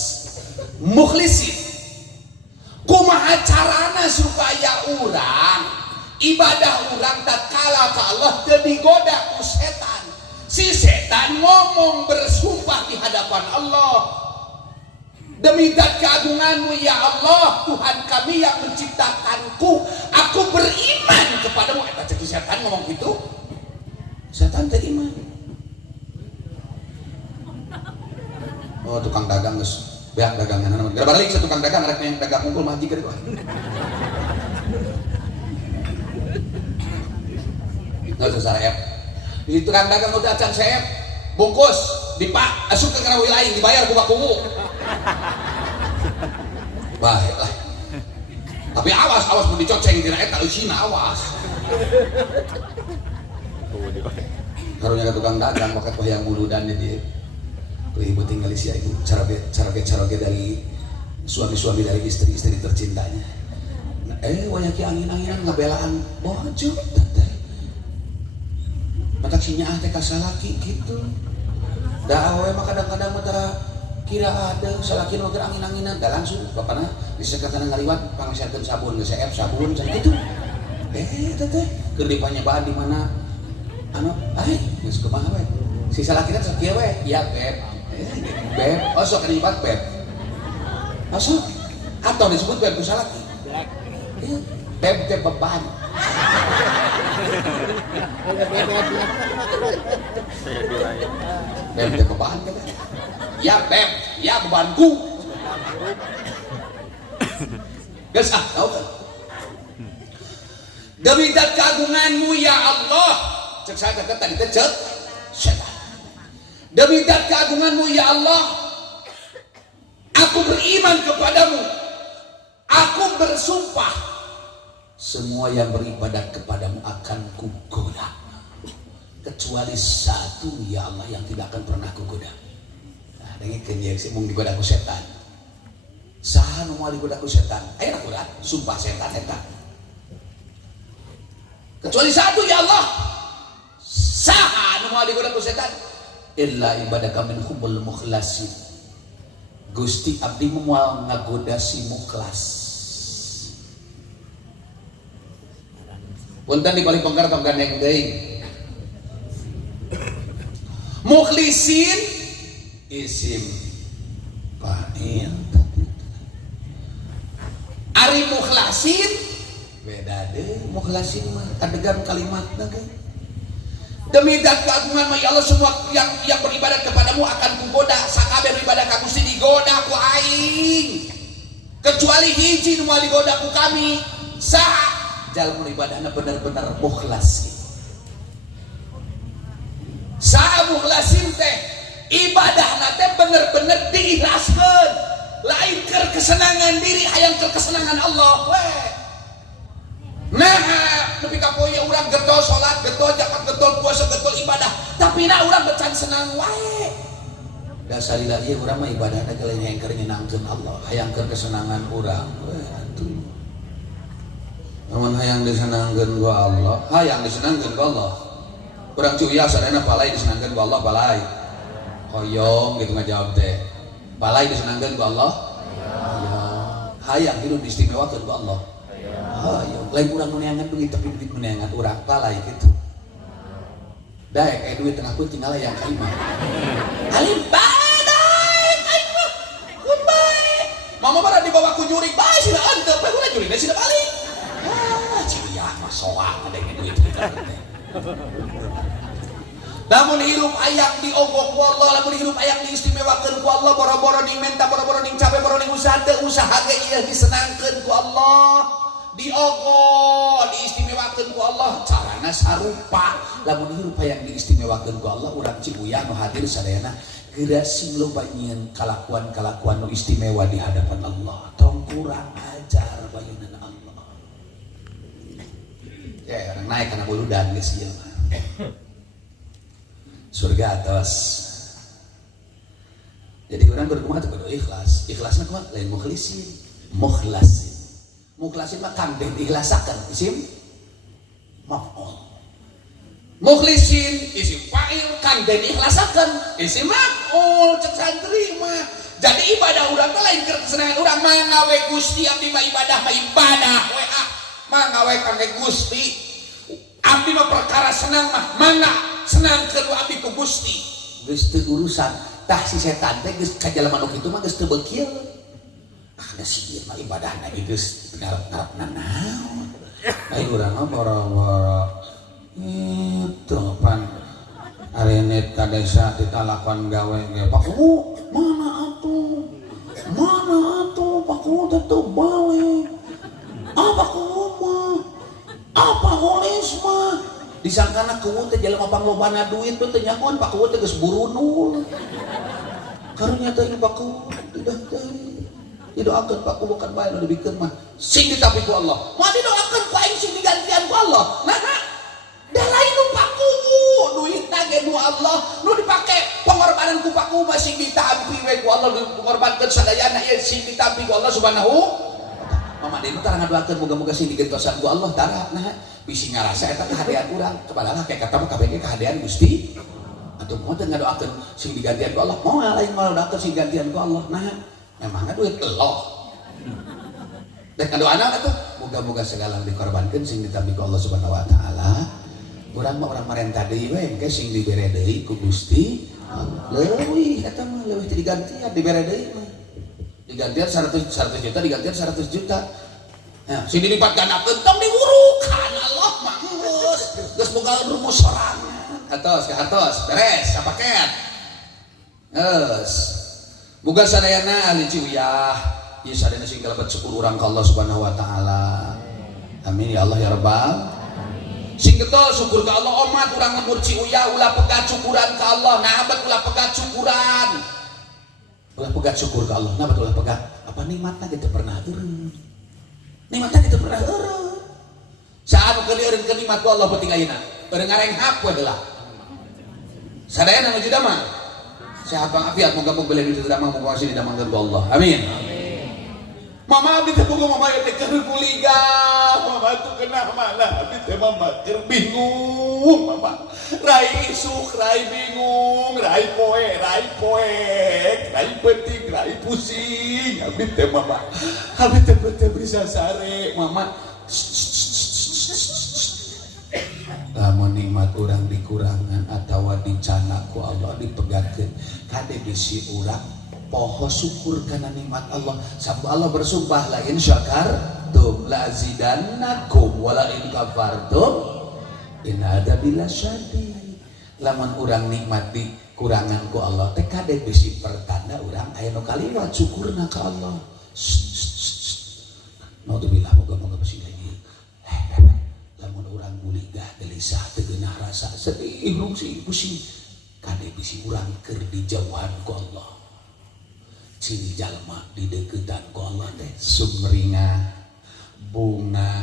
Mukhlisin. Kumaha carana supaya urang ibadah urang tatkala ka Allah teu digoda ku setan. Si setan ngomong bersumpah di hadapan Allah, demi zat keagunganmu ya Allah Tuhan kami yang menciptakanku, aku beriman kepadamu. Eta cek setan ngomong gitu, setan teh iman. Oh tukang dagang geus beak dagangan naon. Gara balik tukang dagang rek yang dagang unggul mah jikeun. Nggak usah sarep. Di tukang dagang udah acan seep bungkus dipak asup ke kerawi lain dibayar buka kumu. Baiklah. Tapi awas mun dicoceng dina eta eusina awas. Karunya ka tukang dagang pakai wayang muludan dia. Ibu tinggal sia ibu cara dari suami dari istri tercintanya. Wayang ki angin-anginan ngabelaan bojo teh. Matak sinya teh ka salaki kitu. Da awewe mah kadang-kadang mah kira ada salaki nu keur angin-anginan da langsung bapana disekatan ngaliwat pangsiarkeun sabun geus seep sabun can kitu. Teh keur dipanyebaan di mana anu geus kumaha we. Si salaki teh sakieu we, iya beb. Beb, sok kaliwat beb. Sok atau disebut beb ku salaki. Beb teh beban. Beb teh beban kan? Ya beb, ya bebanku. Geus tahu kan? Demi zat keagunganmu ya Allah, cek saya tadi cek setan. Demi zat keagunganmu ya Allah, aku beriman kepadamu. Aku bersumpah semua yang beribadah kepadamu akan kugoda kecuali satu ya Allah yang tidak akan pernah kugoda. Nah, dengikeun ye sih mung digoda ku setan. Saha nu moal digoda ku setan? Aya Quran, sumpah setan eta. Kecuali satu ya Allah. Saha nu moal digoda ku setan? Illa ibadaka minhumul mukhlasin. Gusti abdi moal ngagoda si mukhlas. Punten dibalik penggar tong gandeng deui. Mukhlisin isim fa'il. Ari mukhlasin beda deui. Mukhlasin mah adegan kalimatna ge. Demi zat keagungan ya Allah semua yang beribadah kepadamu akan kugoda. Sakabeh beribadah ka Gusti digoda ku aing. Kecuali hiji nu moal digoda ku kami. Saha? Jalma ibadahna benar-benar mukhlas. Saha mukhlasin teh ibadahna teh bener-bener diikhlaskeun. Lain keur kesenangan diri hayang keur kesenangan Allah we. Nah nepi ka poe urang getol salat, getol zakat, getol puasa, getol ibadah. Tapi na urang becan senang wae. Dasar ieu urang mah ibadahna ge lain hayang keur nyenangkeun Allah, hayang keur kesenangan urang. Weh atuh. Namun hayang disenangkeun ku Allah, hayang disenangkeun ku Allah. Urang cuya sadayana balai disenangkeun ku Allah, balai. Hoyong gitu ngajawab teh. Balai disenangkeun ku Allah. Hayang hidup diistimewakeun ku Allah. Hayang lain urang nu neangan duit tapi duit nu neangan urang balai kitu. Daek aya duit tengah peuting tinggal yang ka imah. Alim bae daek aing mah. Kun bae. Mama bara dibawa ku jurig bae sila antep bae ulah jurig sila balik. Cilia mah soak ada duit kita teh. Namun hirup ayang diogok ku Allah, lamun hirup ayang diistimewakeun ku Allah, boro-boro dimenta, boro-boro dicape, boro usaha teu usaha ge ieu disenangkeun ku Allah. Diogo diistimewakeun ku Allah, carana sarupa. Lamun hirup hayang diistimewakeun ku Allah, urang Cibuya nu hadir sadayana geura sing loba nyieun kalakuan-kalakuan nu istimewa di hadapan Allah. Tong kurang ajar bayeunan Allah. Ya, orang naik kana buludan geus ieu mah. Surga atas. Jadi orang berkumaha teh kudu ikhlas. Ikhlasna kumaha? Lain mukhlasin. Mukhlasin mah kang den ikhlasakeun isim maf'ul. Mukhlasin isim fa'il kang den ikhlasakeun isim maf'ul cek santri mah. Jadi ibadah urang teh lain keur kesenangan urang mangawe Gusti abdi mah ibadah we mangawe kangge Gusti. Abdi mah perkara senang mah mangga senang kedua abdi ku Gusti. Geus teu urusan tah si setan teh geus ka jelema nu kitu mah geus teu beukieun. Geus ieu mah ibadahna geus ngarep-ngarepna naon. Ai urang mah boro-boro itu pan arenet ka desa ditalakuan gawe ge Pak mana atuh Pak teh teu balik. Apa kumaha? Apa holis mah? Disangkana kuwu teh jelema panglobana duit teh nyakuan Pak kuwu teh geus burunul. Karunya teh Pak kuwu tidak teh. Didoakeun Pak kuwu kan bae nu dibikeun mah sing ditapi ku Allah. Moal didoakeun ku aing sing digantian ku Allah. Nah, da lain nu Pak kuwu duitna ge nu Allah nu dipake pengorbanan ku Pak kuwu mah sing ditampi we ku Allah dipengorbankeun sadayana ieu sing ditampi ku Allah Subhanahu. Mama Denu tara ngadoakeun muga-muga sing digentosan ku Allah tara nah bisi ngarasa eta kahadian urang kepadalah kayak kata kabeh ge kahadian Gusti atuh moal teh ngadoakeun sing digantian ku Allah moal lain moal ngadoakeun sing digantian ku Allah nah memangna duit Allah dan kadoana atuh muga-muga segala dikorbankeun sing ditampi ku Allah Subhanahu wa taala urang mah urang marentah deui we engke sing dibere deui ku Gusti leuwih eta mah leuwih teu digantian dibere deui mah digantian 100 juta digantian 100 juta. Nah, sing dilipat gandakeun tong diurukan Allah mah geus boga rumus sorangan. Atos beres sapaket. Geus. Muga sadayana ahli Ciwiyah ieu sadayana sing kalebet syukur urang ka Allah Subhanahu wa taala. Amin ya Allah ya rabbal. Sing getol syukur ka Allah umat urang lemur Ciwiyah ulah pegat syukuran ka Allah. Nah, abad ulah pegat syukuran. Ulah pegat syukur ke Allah, nah betul ulah pegat apa nikmatna kita pernah eureun. Nikmatna kita pernah eureun. Saat nu eureun ke nikmat ku Allah penting ayeuna. Eureun ngarenghap we heula. Sadayana nuju damang. Sehat walafiat moga-moga beli itu damang moga sini damang ku Allah. Amin. Mama abdi teh boga mama teh keur kuliga. Mama tuh kenah malah abdi teh mama keur bingung mama. Rai isuk, rai bingung, rai poek, rai penting, rai pusing. Abdi teh mama. Abdi teh bisa sare mama. Lamun nikmat urang dikurangan atawa dicana ku Allah dipegatkeun kade bisi urang poho syukur karena nikmat Allah. Sabda Allah bersumpah la in syakartum la azidannakum wa la in kafartum in adzabi lasyadid. Lamun urang nikmat dikurangan ku Allah teh kade bisi pertanda urang aya nu kaliwat syukurna ka Allah. Naudzubillah moga-moga bisi lagi. Lamun urang guligah gelisah teu geunah rasa sedih rungsing pusing kade bisi urang keur dijauhan ku Allah. Ciri jalma di deketan ku Allah teh sumringah bunga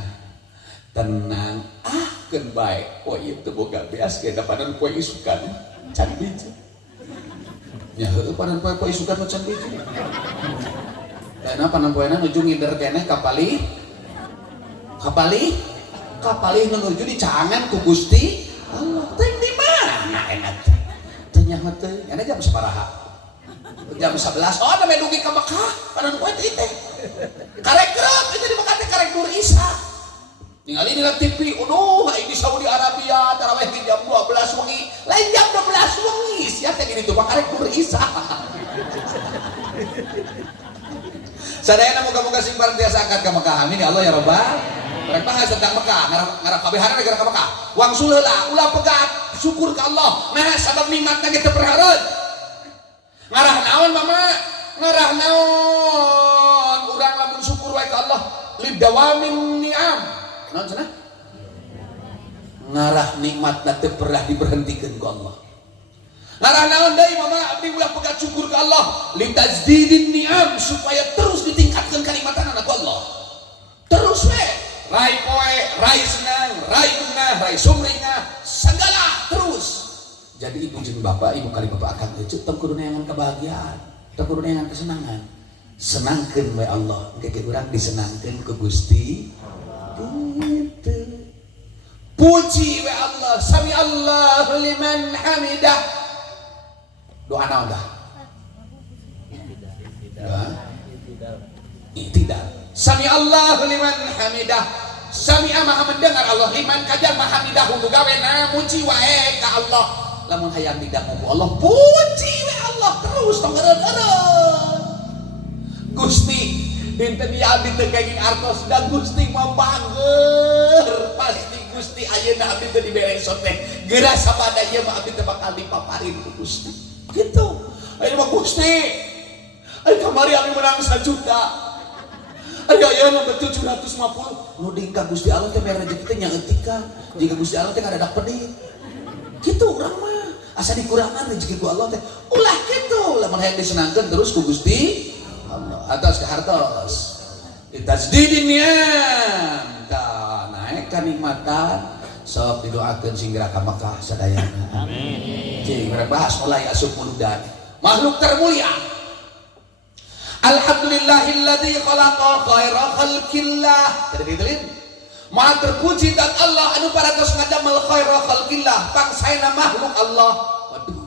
tenang ken bae poe ieu teu boga beas ge dapadan poe isukan can biji nya heueuh padan poe isukan can biji dana panan poena nuju ngider keneh kapali nuju dicangan ku Gusti Allah teh di mana enak teh nyaho teh nya jam sabaraha jam 11 oh ame dugi ka Mekah padan poe teh karek gerak itu di Mekah teh karek Nur Isa ningali di TV aing di Saudi Arabia tarawih di jam 12 wengi lain jam 12 wengi sia teh di ditu karek Nur Isa sadayana moga-moga sing parantiasa angkat ka Mekah amin ya Allah ya Rabbal rek bahas tentang Mekah ngarap kabehana negara ka Mekah wangsul heula ulah pegat syukur ka Allah nah sabab nikmatna ge teu perhareun ngarah naon mama ngarah naon urang lamun syukur wae ka Allah lidawamin ni'am naon cenah ngarah nikmatna teu pernah diberhentikeun ku Allah ngarah naon deui mama abdi ulah pegat syukur ka Allah litazdidin ni'am supaya terus ditingkatkeun kanikmatan ku Allah terus we rai poe rai senang rai tungah rai sumringah segala terus jadi ibu jeung bapak ibu kali bapak akan ecuk teu kudu neangan kebahagiaan teu kudu neangan kesenangan senangkeun we Allah engke urang disenangkeun ku Gusti gitu puji we Allah sami Allahu liman hamidah doa naon dah tidak sami Allahu liman hamidah sami maha mendengar Allah liman kajar maha hamidah nu gawena muji wae ka Allah lamun hayang didangu ku Allah puji we Allah terus tong eureun Gusti dinten ieu abdi teu kenging artos da Gusti mah bangeur pasti Gusti ayeuna abdi teu diberesot teh geura sabada ieu mah abdi teu bakal dipaparin ku Gusti gitu ayeuna mah Gusti aya kamari abdi menang 1 juta aya ayeuna mah 750 nu ding ka Gusti Allah teh mere rezeki teh nya eutika jika Gusti Allah teh ngadadak pedih gitu urang mah asa dikurangan rezeki ku Allah teh ulah kitu lamun hayang disenangkeun terus ku Gusti Allah atas ke hartos ditajdidin ni'am ta naik kanikmatan sok didoakeun sing geura ka Mekah sadayana amin cing rek bahas mulai asup muludan makhluk termulia alhamdulillahilladzi khalaqa khaira khalqillah kada ditelin maha terpuji dat Allah anu parantos ngadamel khaira khalqillah pangsaena makhluk Allah waduh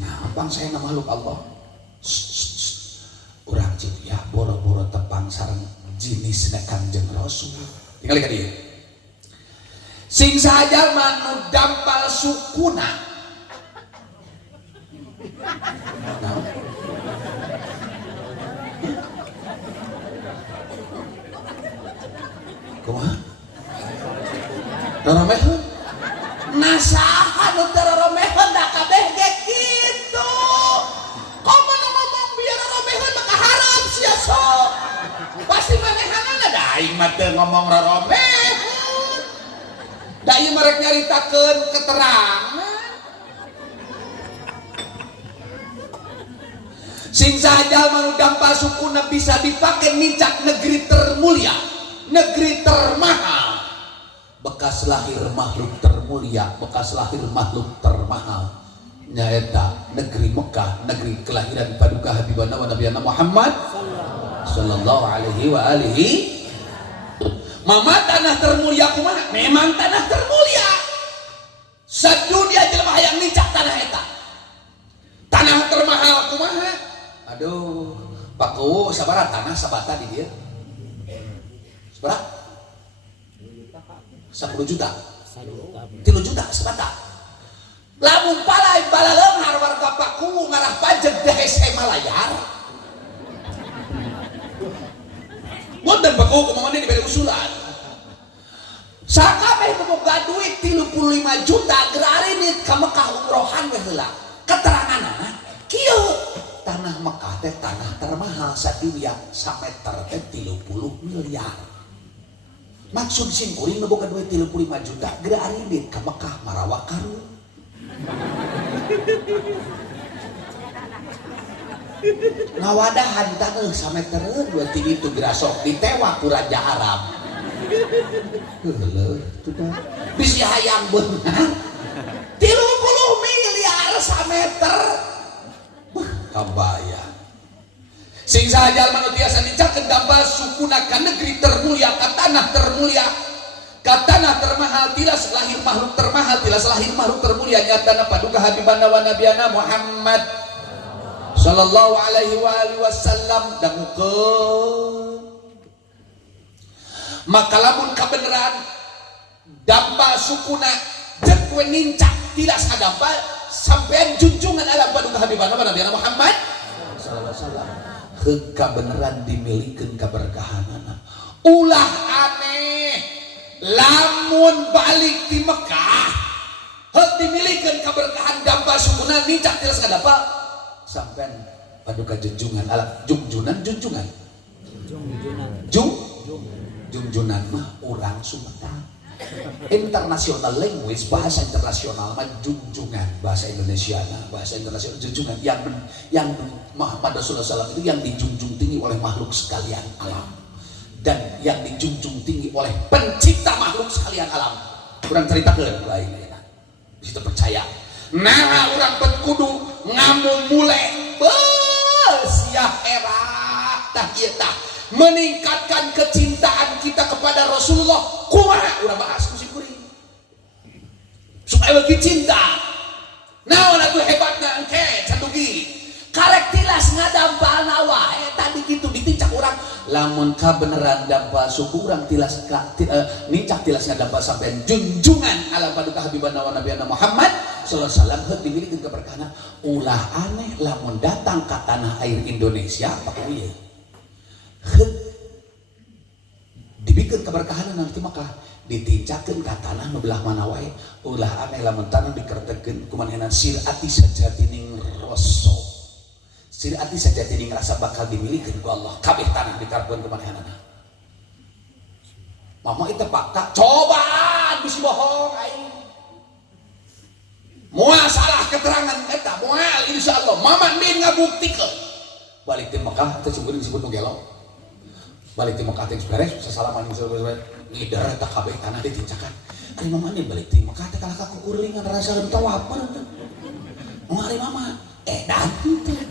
nah pangsaena makhluk Allah urang cing ya boro-boro tepang sareng jinisna Kangjeng Rasul tinggal ka dieu sing saja manu dampal sukuna nah. Kumaha? Roromeheun? Nasaha nu teu roromeheun da kabeh ge kitu. Komo nu ngomong biar roromeheun mah kaharep sia sok. Pasti manehanana da aing mah teu ngomong roromeheun. Da ieu mah rek nyaritakeun keterangan. Sing sajal manu dampal sukuna bisa dipakai nincak negeri termulia, negeri termahal. Bekas lahir makhluk termulia, bekas lahir makhluk termahal. Nyaeta negeri Mekah, negeri kelahiran paduka Habibana wa Nabiyana Muhammad sallallahu alaihi wa alihi. Mama tanah termulia kumaha? Memang tanah termulia. Sadunia jelema hayang nincak tanah eta. Tanah termahal kumaha? Aduh, Pak Kowo sabaraha tanah sabata di dia? Sabaraha? 10 juta. 3 juta sabata. Lamun palai balaleunghar warga Pak Kowo ngarah pajeg da hese malayar. Boten Pak Kowo kumaha dibere usulan. Sakabeh boga duit 35 juta gerarinit ka Mekah umrohan we heula. Keteranganna kieu tanah Mekah teh tanah termahal sadunia sameter teh 30 miliar. Maksud sim kuring nu boga duit 35 juta geura aridit ka Mekah marawak karun. Ngawadahan taneuh sameter dua ti itu geura sok ditewak ku raja Arab. Bisa hayang beunang 30 miliar sameter. Kabayang sing saja anu tiasa dicakeun dambal sukuna ka negeri termulia, ka tanah termulia, ka tanah termahal, tilas lahir makhluk termahal, tilas lahir makhluk termulia nyatana paduka habibana wa nabiyana Muhammad sallallahu alaihi wa alihi wasallam dangukeun. Maka lamun kabeneran dambal sukuna jeung we nincak tilas kadambal sampean junjungan alam paduka habibana wa nabiyana Muhammad sallallahu alaihi wasallam kebenaran dimilikeun keberkahanana. Ulah aneh lamun balik di Mekah heuh dimilikeun keberkahan dambal sukuna nincak tilas kadambal sampean paduka junjungan alam junjunan junjunan mah urang Sumedang. International language, bahasa internasional mah junjungan, bahasa Indonesia bahasa internasional junjungan yang Muhammad Rasulullah SAW itu yang dijunjung tinggi oleh makhluk sekalian alam dan yang dijunjung tinggi oleh pencipta makhluk sekalian alam. Kurang ceritakeun lain ya. Di situ percaya. Nah, urang kudu ngamumule sia era tah ieu tah meningkatkan kecintaan kita kepada Rasulullah. Kumaha urang bahas ku kuring supaya bagi cinta naon atuh hebatna engke candugi karek tilas ngadampalna wae tadi kitu ditincak urang lamun kabeneran dampal suku urang tilas nincak tilas ngadampal sampean junjungan alam paduka habibana wa nabiyana Muhammad sallallahu alaihi wasallam heuh dimilikeun keberkahan. Ulah aneh lamun datang ka tanah air Indonesia pakulieu dibikeun keberkahan nanti maka ditincakeun ka tanah nu belah mana wae. Ulah aneh lamun tanah dikertekeun kumanehan sirati sajatining rasa, sirati sajatining rasa bakal dimilikeun ku Allah kabeh tanah dikarepkeun kumanehanana. Mama itu pakta cobaan bisa bohong aing moal salah keterangan eta moal insyaallah mama min ngabuktikeun balik teh Mekah teh sumbeun disebut nu gelo. Balik di Mekah teh beres sasalaman beres ngider eta kabeh tanah ditincakan. Ari mama nih balik di Mekah teh kalah kakukuringan rasa tawaf teh. Ari mama edan teh.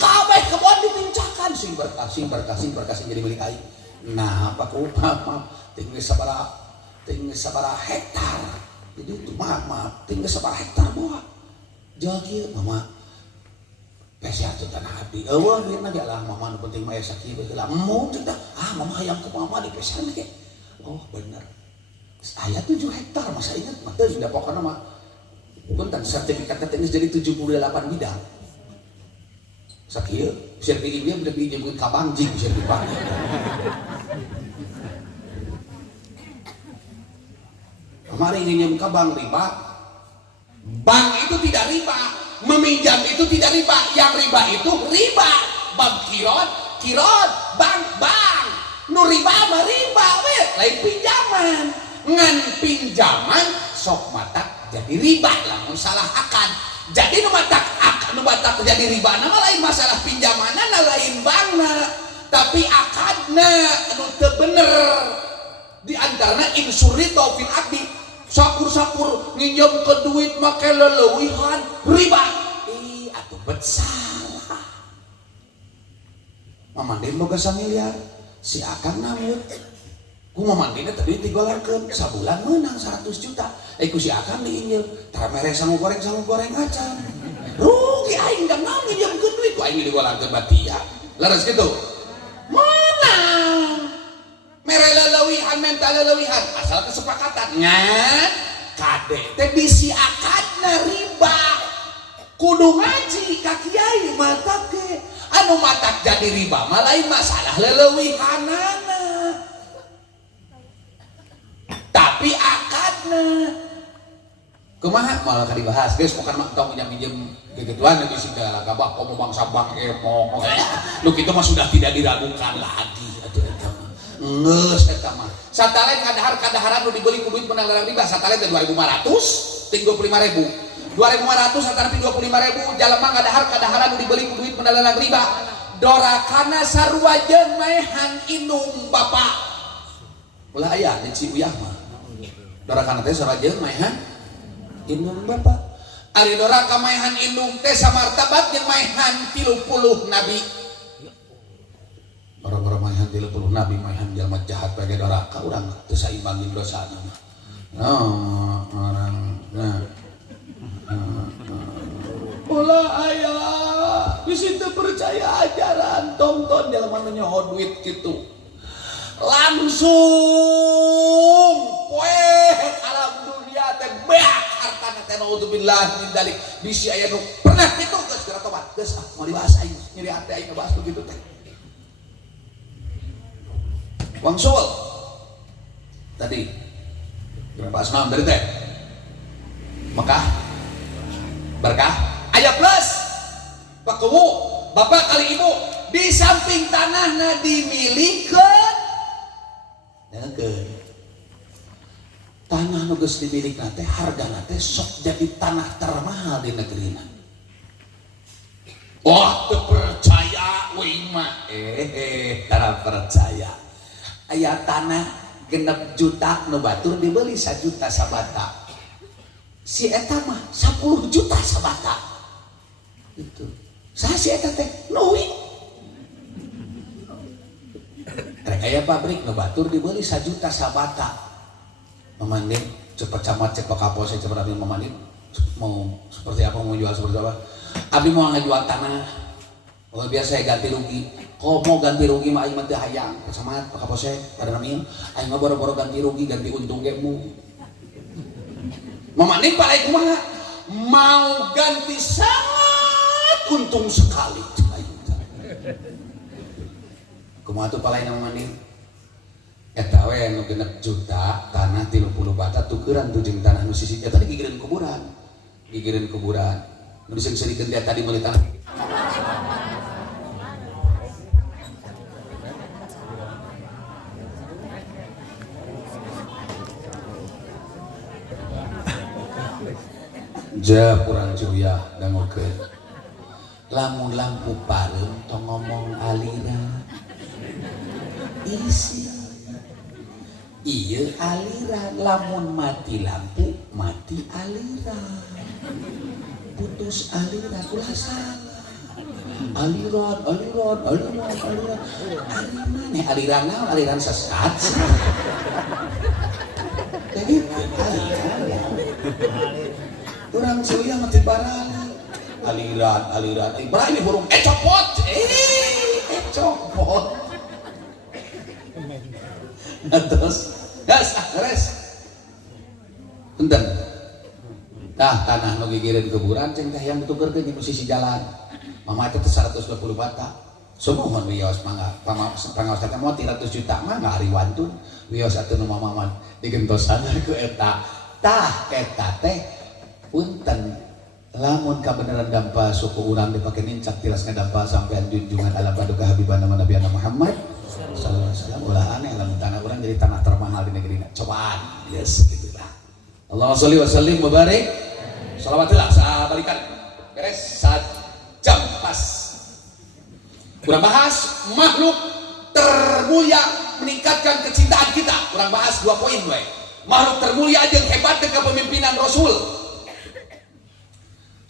Kabeh kebon ditincakan sing berkah jadi milik aing. Nah, apa ku maaf tinggal sabaraha hektar. Jadi itu maaf tinggal sabaraha hektar boa. Jauh kieu mama pesi atuh tanah abdi eueuh ieu mah lah mama nu penting mah aya sakieu heula mun teh mama hayang ku mama di pesan ge. Oh bener aya 7 hektar masa ingat mah teh sudah pokona mah punten sertifikatna teh geus jadi 78 bidang sakieu bisa diinjem udah pinjemkeun ka bank jing bisa dipakai. Kemarin nginjem ka bank riba, bank itu tidak riba, meminjam itu tidak riba, yang riba itu riba. Bank kirot, bank, nu riba mah riba, lain pinjaman, ngan pinjaman sok matak jadi riba, lamun salah akad. Jadi nu matak jadi riba, nama lain masalah pinjamanan, lain bankna, tapi akadna nu teu bener. Di antaranya insurito fil abdi, sakur nginjem ke duit make leleuwihan riba. Atuh bersalah. Mamandin boga 1 miliar, si akang namun ku mamandinnya tadi digolarkeun sabulan menang 100 juta. Ku si akang diinjil tara mere sangu goreng acan. Rugi aing da naon nginjemkeun duit ku aing digolarkeun batia. Laras kitu. Menang. Mere leleuwihan mental leleuwihan asal kesepakatan ngan kade teh bisi akadna riba. Kudu ngaji ka kiai matak ge. Anu matak jadi riba mah lain masalah leleuwihanana. Tapi akadna kumaha malah ka dibahas geus bukan mah tong minjem gituan geus segala gabah komo bangsa bang emo. Lu kitu mah sudah tidak diragukan lagi atuh eta mah. Geus eta mah. Satalen kadaharan nu dibeli ku duit penanggalan riba satalen teh 2.500 ting 25.000. 2.500 antara 25.000 jalema kadaharan nu dibeli ku duit penanggalan riba. Dorakana sarua jeung maehan inung bapak. ulah aya di Ciuyah mah doraka teh sarajeun maehan indung bapak ari doraka maehan indung teh samartabat jeung maehan 30 nabi bara-bara maehan 30 nabi maehan jalma jahat bage doraka urang teu saimbang jeung dosana mah orang ulah aya bisi teu percaya ajaran tonton jalma nu nyoho duit kitu langsung poek alam dunia teh beak hartana teh naudzubillah min dalik bisi aya nu pernah kitu geus geura tobat geus mau dibahas aing nyeri hati aing ngebahas begitu teh wangsul tadi berapa asnam dari teh Mekah berkah aya plus pakuwu bapak kali ibu di samping tanahna dimilikeun dengekeun tanah nu geus dimilikeun teh hargana teh sok jadi tanah termahal di negerina. Wah teu percaya we mah tara percaya aya tanah 6 juta nu batur dibeli 1 juta sabata si eta mah 10 juta sabata itu saha si eta teh nuwi rek aya pabrik nu batur dibeli 1 juta sabata mamanding cepet camat cek Kapolsek cepet abdi mamanding mau seperti apa mau jual seperti apa abdi mau ngajual tanah oh biar saya ganti rugi kok mau ganti rugi mah aing mah teu hayang camat Kapolsek pada namin aing mah boro-boro ganti rugi ganti untung ge mu mamanding palai kumaha mau ganti sangat untung sekali kumaha tuh palai mamanding eta we nu 6 juta tanah 30 bata tukeran tuh jeung tanah nu sisi eta digigireun kuburan nu disengserikeun dia tadi meuli tanah ja kurang Ciuyah dangukeun lamun lampu pareum tong ngomong aliran isi ieu aliran lamun mati lampu mati aliran putus aliran ulah salah aliran maneh aliran naon aliran sesat jadi aliran urang Ciuyah mah teu barani aliran Ibrahim ini burung copot terus beres enten tah tanah nu gigireun kuburan ceng teh yang ditukerkeun di posisi jalan mama teh 120 bata sumuhun wios mangga pangaos teh mau 300 juta mah ngari wantun wios atuh nu mamaman digentosan ku eta tah eta teh punten lamun kabeneran dampa suku urang dipake nincak tilas ngadampa sampean junjungan alam paduka habibana Nabi Muhammad sallallahu alaihi wasallam ulah aneh lamun tanah urang jadi tanah termahal di negeri cobaan yes gitulah Allahumma sholli wa sallim wa barik shalawatullah sabalikan beres 1 jam pas urang bahas makhluk termulia meningkatkan kecintaan kita urang bahas 2 poin we makhluk termulia jeung hebat dengan kepemimpinan Rasul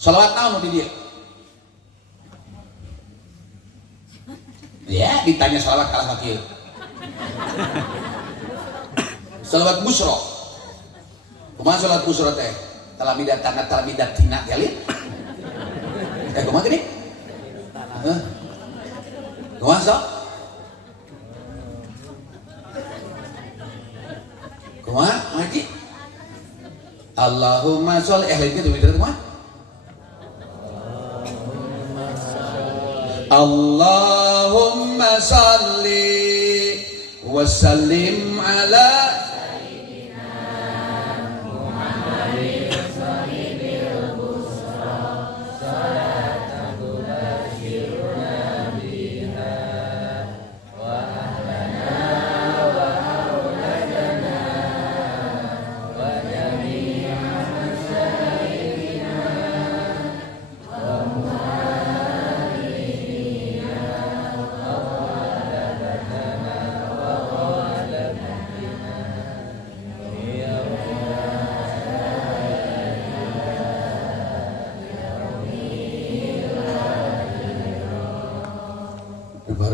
shalawat naon di dia ya ditanya shalawat kalah kakil shalawat busro kumaha shalawat busro teh talamidat tanah talamidat tina galin kumaha gini kumaha so kumaha ngaji Allahumma sholli gitu bener kumaha Allahumma salli wa sallim ala sayyidina Muhammadin sahibil busra salatan tubashiruna biha wa ahlana wa auladana wa jami'a masyayikina wa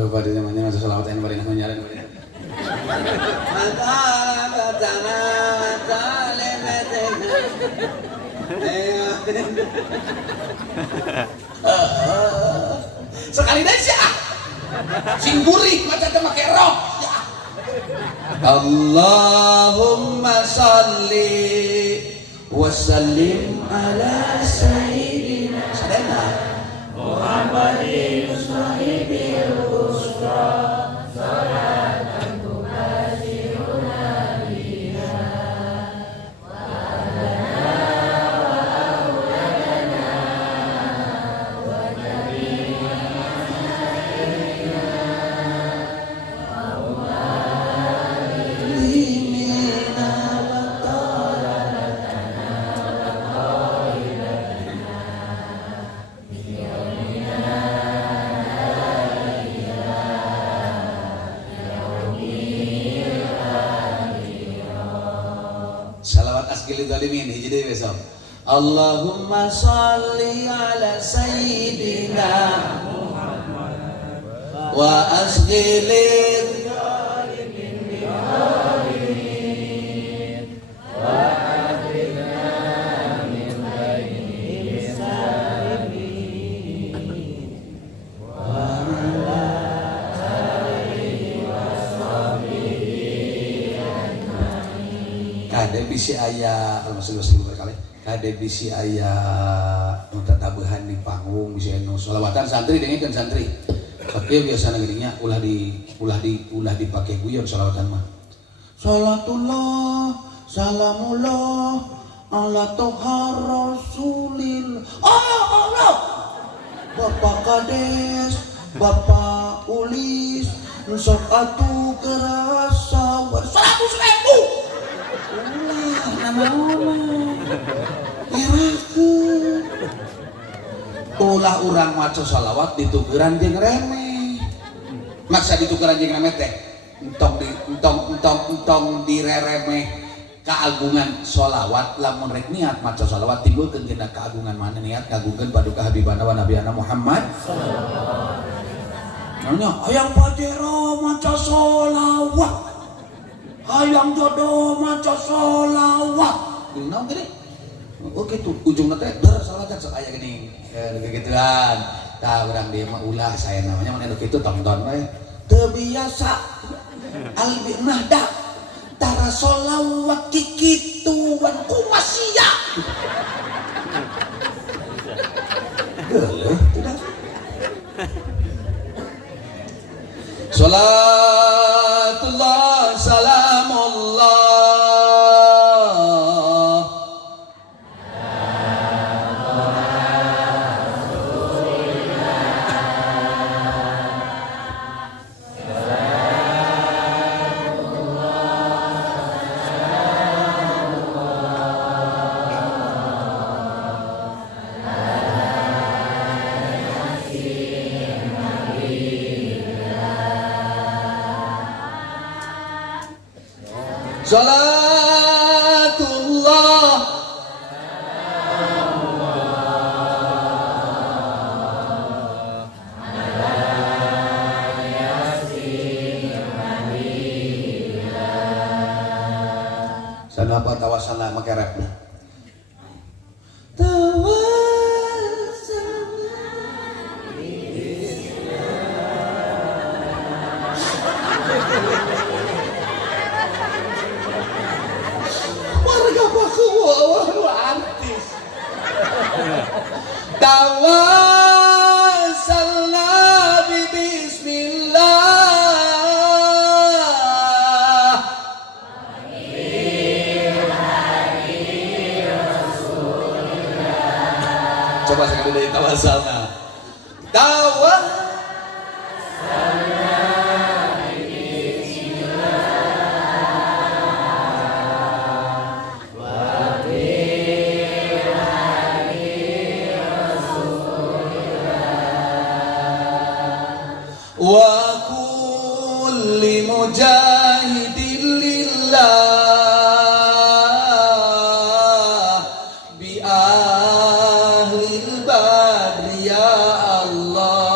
pada namanya masa selawat yang bari namanya nyaren bari. Sekali deh sih sing burik macam teh make rok. Allahumma shalli wa sallim ala sayyidina Muhammadin sahibil usra salatan tubashiruna biha wa lana wa auladana wa jami'ana sayyidina wa mu'minina wa talabatana wa qailatana salawat asgil zalimin hiji deui besok. Allahumma shalli ala sayyidina Muhammad wa asghilil zalimin bi khairin wa akhirna min bainihim salimin wa ala alihi wa sahbihi ajmain. Kade bisi aya almasih berkali kade bisi aya nu tatabuhan di panggung bisi anu sholawatan santri dengekeun santri tapi biasana geuning nya ulah dipake guyon sholawatan mah salatullah salamullah ala toha rasulil Allah Bapak Kades Bapak Ulis sok atuh kerasa 100.000 ulah urang maca salawat ditukeran jeung remeh maksa ditukeran jeung remeh teh entong direremeh keagungan sholawat lamun rek niat maca salawat timbulkeun tina keagungan mana niat ngagungkeun paduka habibana wa nabiyana Muhammad sallallahu alaihi wasallam hayang pajero maca sholawat hayang jodoh maca sholawat naon gini oh gitu ujungna teh dar salawat sok aya geuning gituan tah urang dia mah ulah saya namanya mun kitu tonton we teu biasa albi nahda tara sholawat kikituan kumasia geuleuh tidak salatullah salamullah salatullah sana apa tawasana make rapna tawassalna bi bismillah coba sekali dari tawassalna wa kulli mujahidin lillah bi ahlil badri ya Allah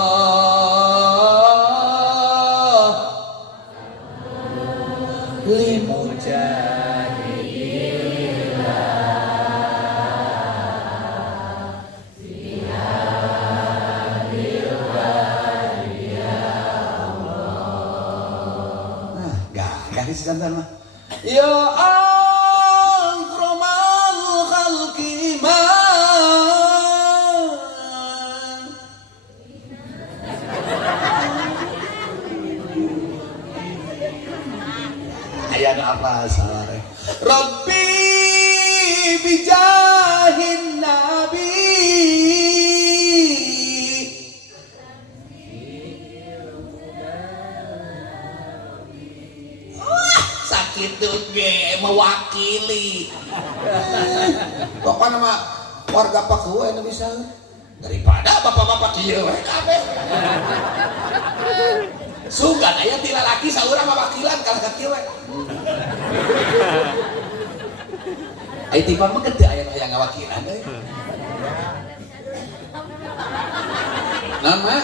sekantan mah. Ya akramal khalqi man. Aya nu apa salah teh. Rabbi bijahin nabi. Sakit ge mewakili. Pokoknya mah warga Paku anu bisa daripada bapak-bapak kieu we kabeh. Sugan aya ti lalaki saurang mawakilan kana ka kieu we. Ai tipan mah gede aya yang ngawakilan euy. Nama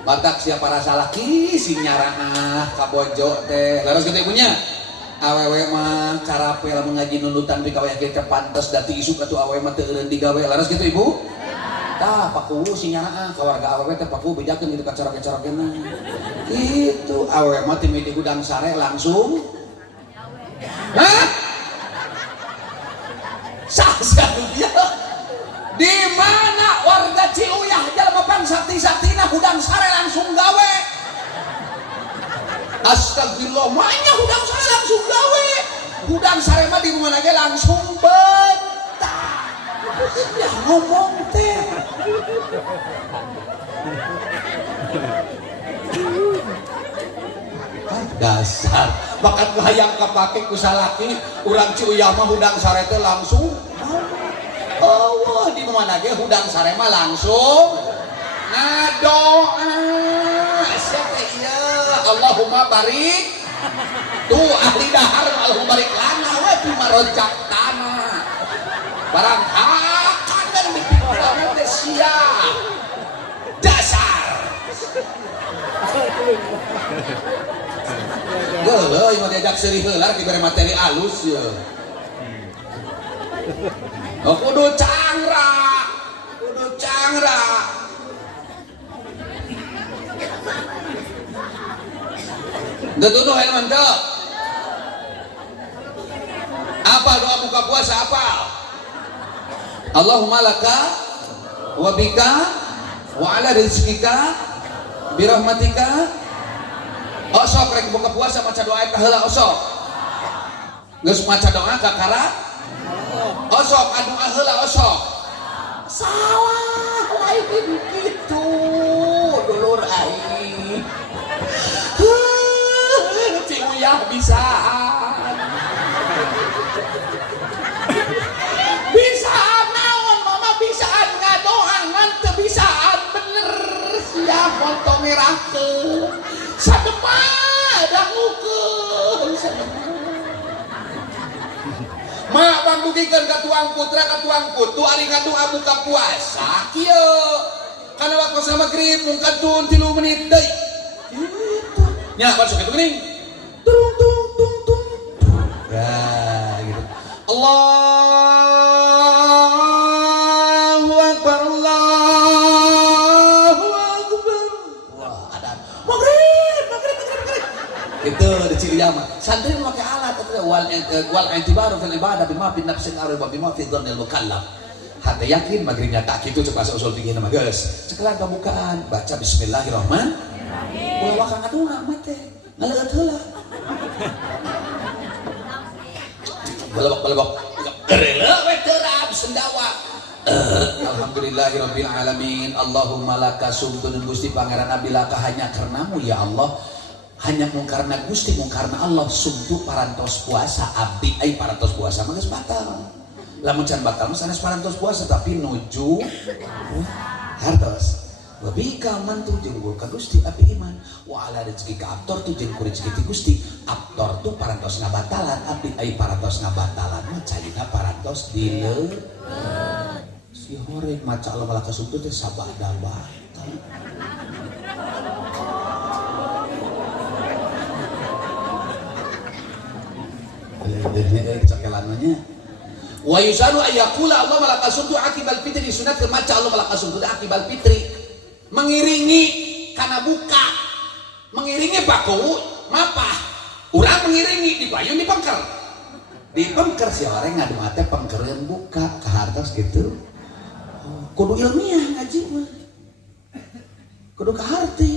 batak siapa rasa laki si nyarah kabojo teh laras kita punya awewe mah karape lamun ngaji nunutan di kawaya kita pantes dati isu atuh awewe mah teu eureun digawe laras kitu ibu tah paku si nyarah kawarga awewe teh paku bejakeun kitu kacara-kacarakeuna kitu awewe mah ti miti gudang sare langsung hah sah dia di mana warga Ciuyah jalma pan sakti-saktina hudang sare langsung gawe. Astagfirullah, mahnya hudang sare langsung gawe. Hudang sare mah di mana ge langsung bentar. Ya ngomong teh. Dasar, bakat hayang kapake ku salaki, urang Ciuyah mah hudang sare teh langsung oh, di mana ge hudang sare mah langsung ngadoa. Siapa ieu? Allahumma barik. Tuh ahli dahar Allahumma barik lana we di marojak tanah. Barang akan dan dipikiran teh sia. Dasar. Geuleuh ieu diajak seuri heula dibere materi alus ye. Oh, kudu cangra. Dituduh helman teu. Apa doa buka puasa apa? Allahumma laka wa bika wa ala rizqika bi rahmatika. Osok rek buka puasa maca doa eta heula osok. Geus maca doa ka kara osok adu heula osok. Salah lain gitu dulur aing. Ciuyah bisaan naon mama bisaan ngadoan ngan teu bisaan bener siap foto merahkeun sadema dangukeun sadema. Mak pambugikeun ka tuang putra ka tuang putu ari ngadoa buka puasa kieu kana waktu magrib mungkatun 3 menit deui gitu nya masuk itu geuning tung tung tung tung ya gitu Allahu akbar wah ada magrib gitu di Ciuyah mah santri memakai alat wal i'tibaru fil ibadah bima fi nafsin arba bima fi dhannil mukallaf. Hate yakin magribnya tak kitu cek bahasa usul fikih mah geus. Cekelan pembukaan baca bismillahirrahmanirrahim. Ulah wakang aduh mah teh ngaleut heula. Belebok gereuleuh we teurab sendawa. Alhamdulillahirabbil alamin. Allahumma laka sumtun Gusti pangeran abilaka hanya karenamu ya Allah. Hanya karena Gusti karena Allah sumtu parantos puasa abdi ai parantos puasa mah geus batal. Lamun can batal mah sanes parantos puasa tapi nuju hartos. Wabika mantu jeung ka Gusti api iman wa ala rezeki ka aktor tu jeung ku rezeki ti Gusti aktor tu parantos ngabatalan abdi ai parantos ngabatalan mah caina parantos dileuh si horeg maca Allah malaka sumtu teh sabada batal. Cakelannya wa yusanu ayyakula Allah malakasumtu akibal fitri sunat maca Allah malakasumtu akibal fitri mengiringi karena buka mengiringi paku mapah urang mengiringi dipayun di pengker si orang ngadu mate pengkeren buka ke hartos gitu kudu ilmiah ngaji mah kudu ke harti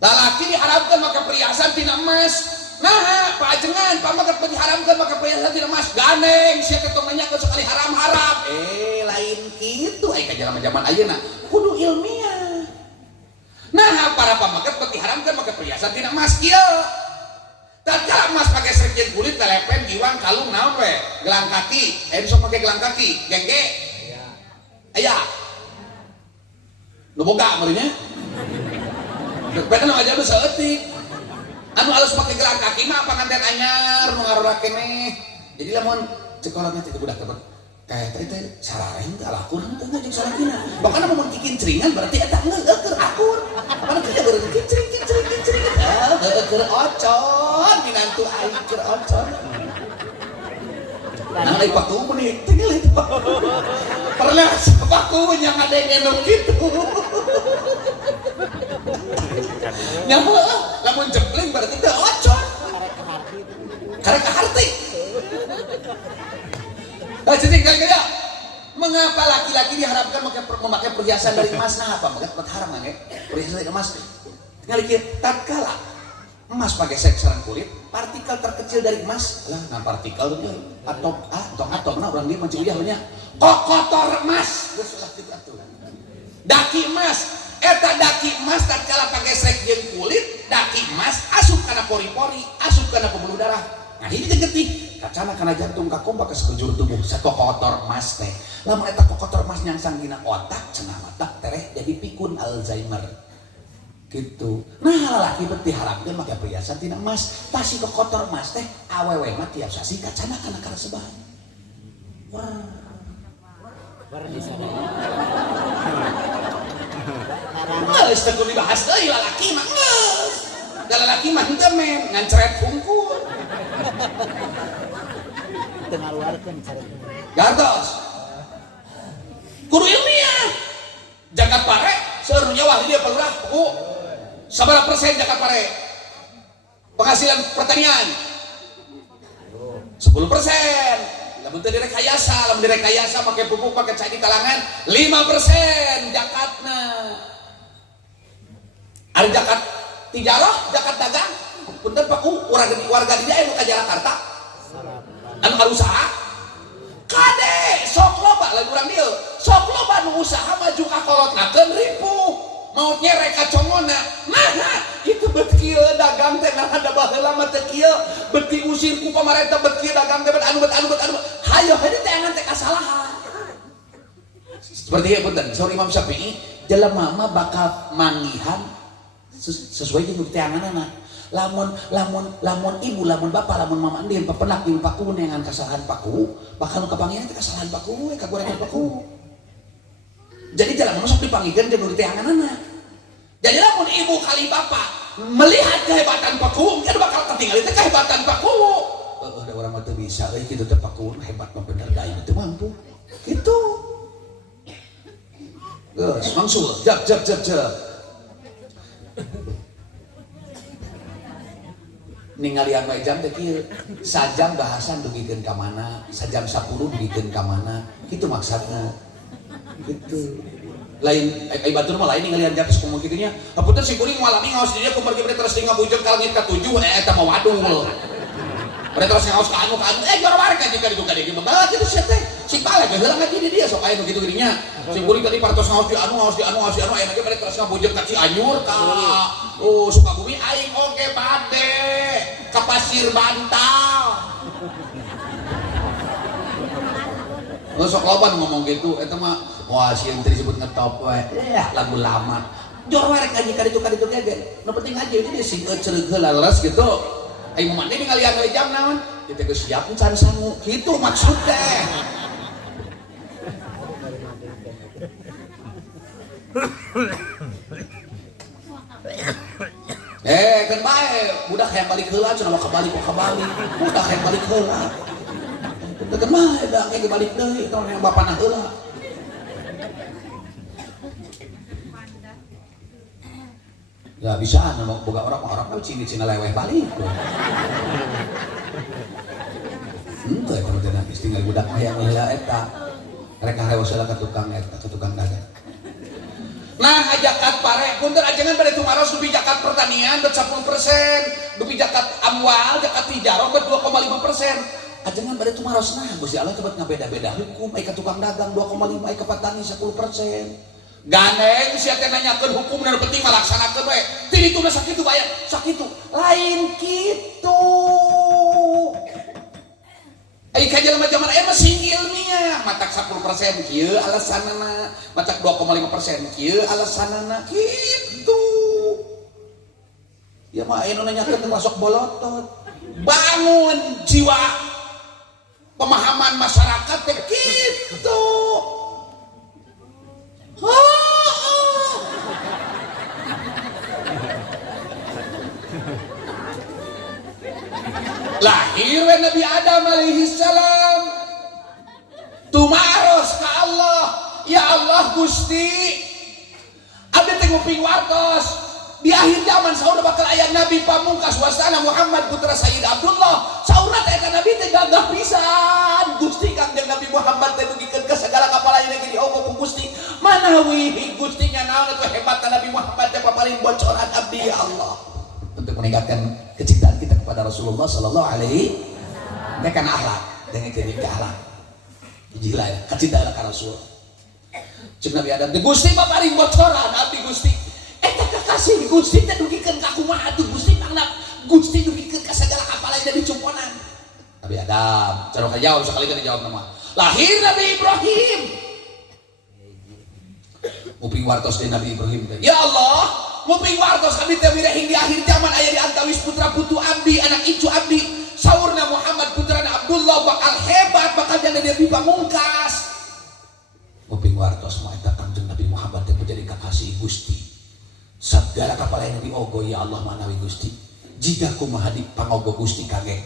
lalaki diharamkan maka perhiasan tina emas nah pajengan pamakat diharamkan maka perhiasan tina emas gandeng sia ketong nanya sekali haram-haram lain gitu ka zaman ayeuna kudu ilmiah nah para pamakat diharamkan maka perhiasan tina emas kieu tatkala emas pakai sergin kulit telepen giwang kalung naon we gelang kaki sok pakai gelang kaki gengge aya nu boga meureunnya beda aja bisa etik anu halus pakai gelang kaki mah panganten anyar nu ngarora keneh jadi lamun cekolotna teh budak tebet kayak teh sarareng teh lakur teh jeung salakina bakana mun kikin ceringan berarti eta ngeueur akur mana kieu beureun kicring keur ocon minantu aing keur ocon nah ai paku meuni tinggal itu pernah paku nya ngadengin kitu nyaho lamun jempling berarti teh ocon karek harti jadi kaya mengapa laki-laki diharapkan memakai perhiasan dari emas nah apa maka haram kan ya perhiasan dari emas tinggal dikit tatkala emas pakai sarang kulit partikel terkecil dari emas lah nah partikel itu atom nah orang dia mencuri nya kok kotor emas geus lah kitu atuh daki emas eta daki emas tatkala pakai sekjen kulit daki emas asup kana pori-pori asup kana pembuluh darah nah ini getih kacana kana jantung kakomba ke sekujur tubuh sakokotor emas teh lamun eta kokotor emas nyangsang dina otak cenah otak tereh jadi pikun Alzheimer gitu nah lalaki beti harapkeun make perhiasan tina emas pasti kokotor emas teh awewe mah tiap sasi kacana kana karesebahan di sana geus teu kudu dibahas deui lalaki mah geus da lalaki mah henteu men ngancret hungkul tengah luarkan cara gantos kudu ilmiah jagat pare seueur nyawa dia pelurah buku sabaraha persen jagat pare penghasilan pertanian 10%. Lamun teu direkayasa, lamun direkayasa pakai pupuk pakai cai di kalangan 5% zakatna. Ari zakat tijarah, zakat dagang. Punten paku warga di daerah ka Jakarta. Anu usaha kade sok loba lagu urang dieu. Sok loba nu usaha maju ka kolotnakeun ripuh. Mau nyerek ka congona. Nah, itu bet kieu dagang teh nah ada baheula mah teh kieu beti usir ku pamarentah bet kieu dagang teh bet anu. Hayo heuh teh angan teh kasalahan. Seperti ieu punten, saur Imam Syafi'i, jelema mah bakal manggihan sesuai jeung teh anganana. Lamun ibu, lamun bapak, lamun mama ndeuh pepenak di paku nengan kasalahan paku, bakal nu kapanggihan teh kasalahan paku, kagorengan paku. Jadi jalan sok dipanggilkan jeung teh anganana. Jadi lamun ibu kali bapak melihat kehebatan paku, kan bakal ketinggalan teh kehebatan paku. Ada orang mah teu bisa euy kitu teh paku hebat mah bener da ieu teu mampu. Kitu. Geus mangsul, jak. Ningalian wae jam teh kieu. Sajam bahasan dugikeun ka mana, sajam 10 dugikeun ka mana. Kitu maksudna. Gitu lain batur mah lain ngalian jatuh kumaha kitu nya hapunten si kuring walami ngaos di dieu kumpul kieu terus ngabujur ka langit ka 7 eta mah wadul bade terus ngaos ka anu jor warga jika dibuka di dieu bae kitu sia teh si bala ge heula ngaji di dieu sok aya nu kitu geuning nya si kuring tadi partos ngaos di anu aya ge bade terus ngabujur ka Cianjur ka Sukabumi aing oge bade ka Pasir Bantal. Sok loba ngomong gitu, eta mah wah sieun teh disebut ngetop we. Lagu lama. Jor werek ngaji ka ditu ge. Nu penting ngaji jadi sing ceureug heula leres gitu. Ai mun mandi ngalian we jam naon? Kita geus siap can sangu. Kitu maksud teh. Kan bae budak hayang balik heula cenah kabalik. Budak hayang balik heula. Tekan mah da kayak balik deui tahun yang bapana heula. Ya bisa mau boga orang cina leweh balik. Henteu eta mah teh geus tinggal budak aya heula eta. Rek harewas heula ka tukang dagang. Nah, ajakat pare, punten ajengan pada tumaros dupi zakat pertanian bet 10%, dupi zakat amwal, zakat tijarah bet 2,5%. Ajengan pada tumaros nah, Gusti Allah teu ngabeda-beda hukum ai ka tukang dagang 2,5 ai ka petani 10%. Gandeng sia teh nanyakeun hukum dan penting malaksanakeun we. Ti dituna sakitu bayar, sakitu. Lain kitu. Ai ka jelema zaman aya mah sing ilmiah, matak 10% kieu alasanana, matak 2,5% kieu alasanana kitu. Ya mah aya nu nanyakeun masuk bolotot. Bangun jiwa pemahaman masyarakat teh kitu. Lahir we Nabi Adam alaihi salam tumaros ka Allah, ya Allah Gusti abdi teh nguping wartos di akhir zaman saur bakal aya nabi pamungkas wasana Muhammad putra Sayyid Abdullah saurna teh eta nabi teh gagah pisan Gusti Kangjeng Nabi Muhammad teh dugikeun ka sagala kapalaina ge diogo ku Gusti manawi Gusti nya naon atuh hebatna Nabi Muhammad teh paparin bocoran abdi ya Allah untuk meningkatkan kecintaan kita kepada Rasulullah Sallallahu Alaihi Wasallam. Ini kan akhlak, dengan kenyang akhlak. Gila ya, kecintaan ke Rasul. Cik Nabi Adam, Gusti paparin bocoran, abdi Gusti. Eta kekasih Gusti teh dugikeun ka kumaha atuh Gusti mangna Gusti dugikeun ka sagala kapalain dari cumponan. Nabi Adam, cara kajawab sekali kan dijawab nama. Lahir Nabi Ibrahim. Uping wartos dari Nabi Ibrahim teh. Ya Allah, muping wartos abdi teh wirehing di akhir zaman aya di antawis putra putu abdi anak icu abdi saurna Muhammad putrana Abdullah bakal hebat bakal jadi Nabi pamungkas muping wartos mah eta Kangjeng Nabi Muhammad teh menjadi kakasih Gusti sabdara kapalaina diogo ya Allah manawi Gusti jika kumaha di pangogo Gusti kage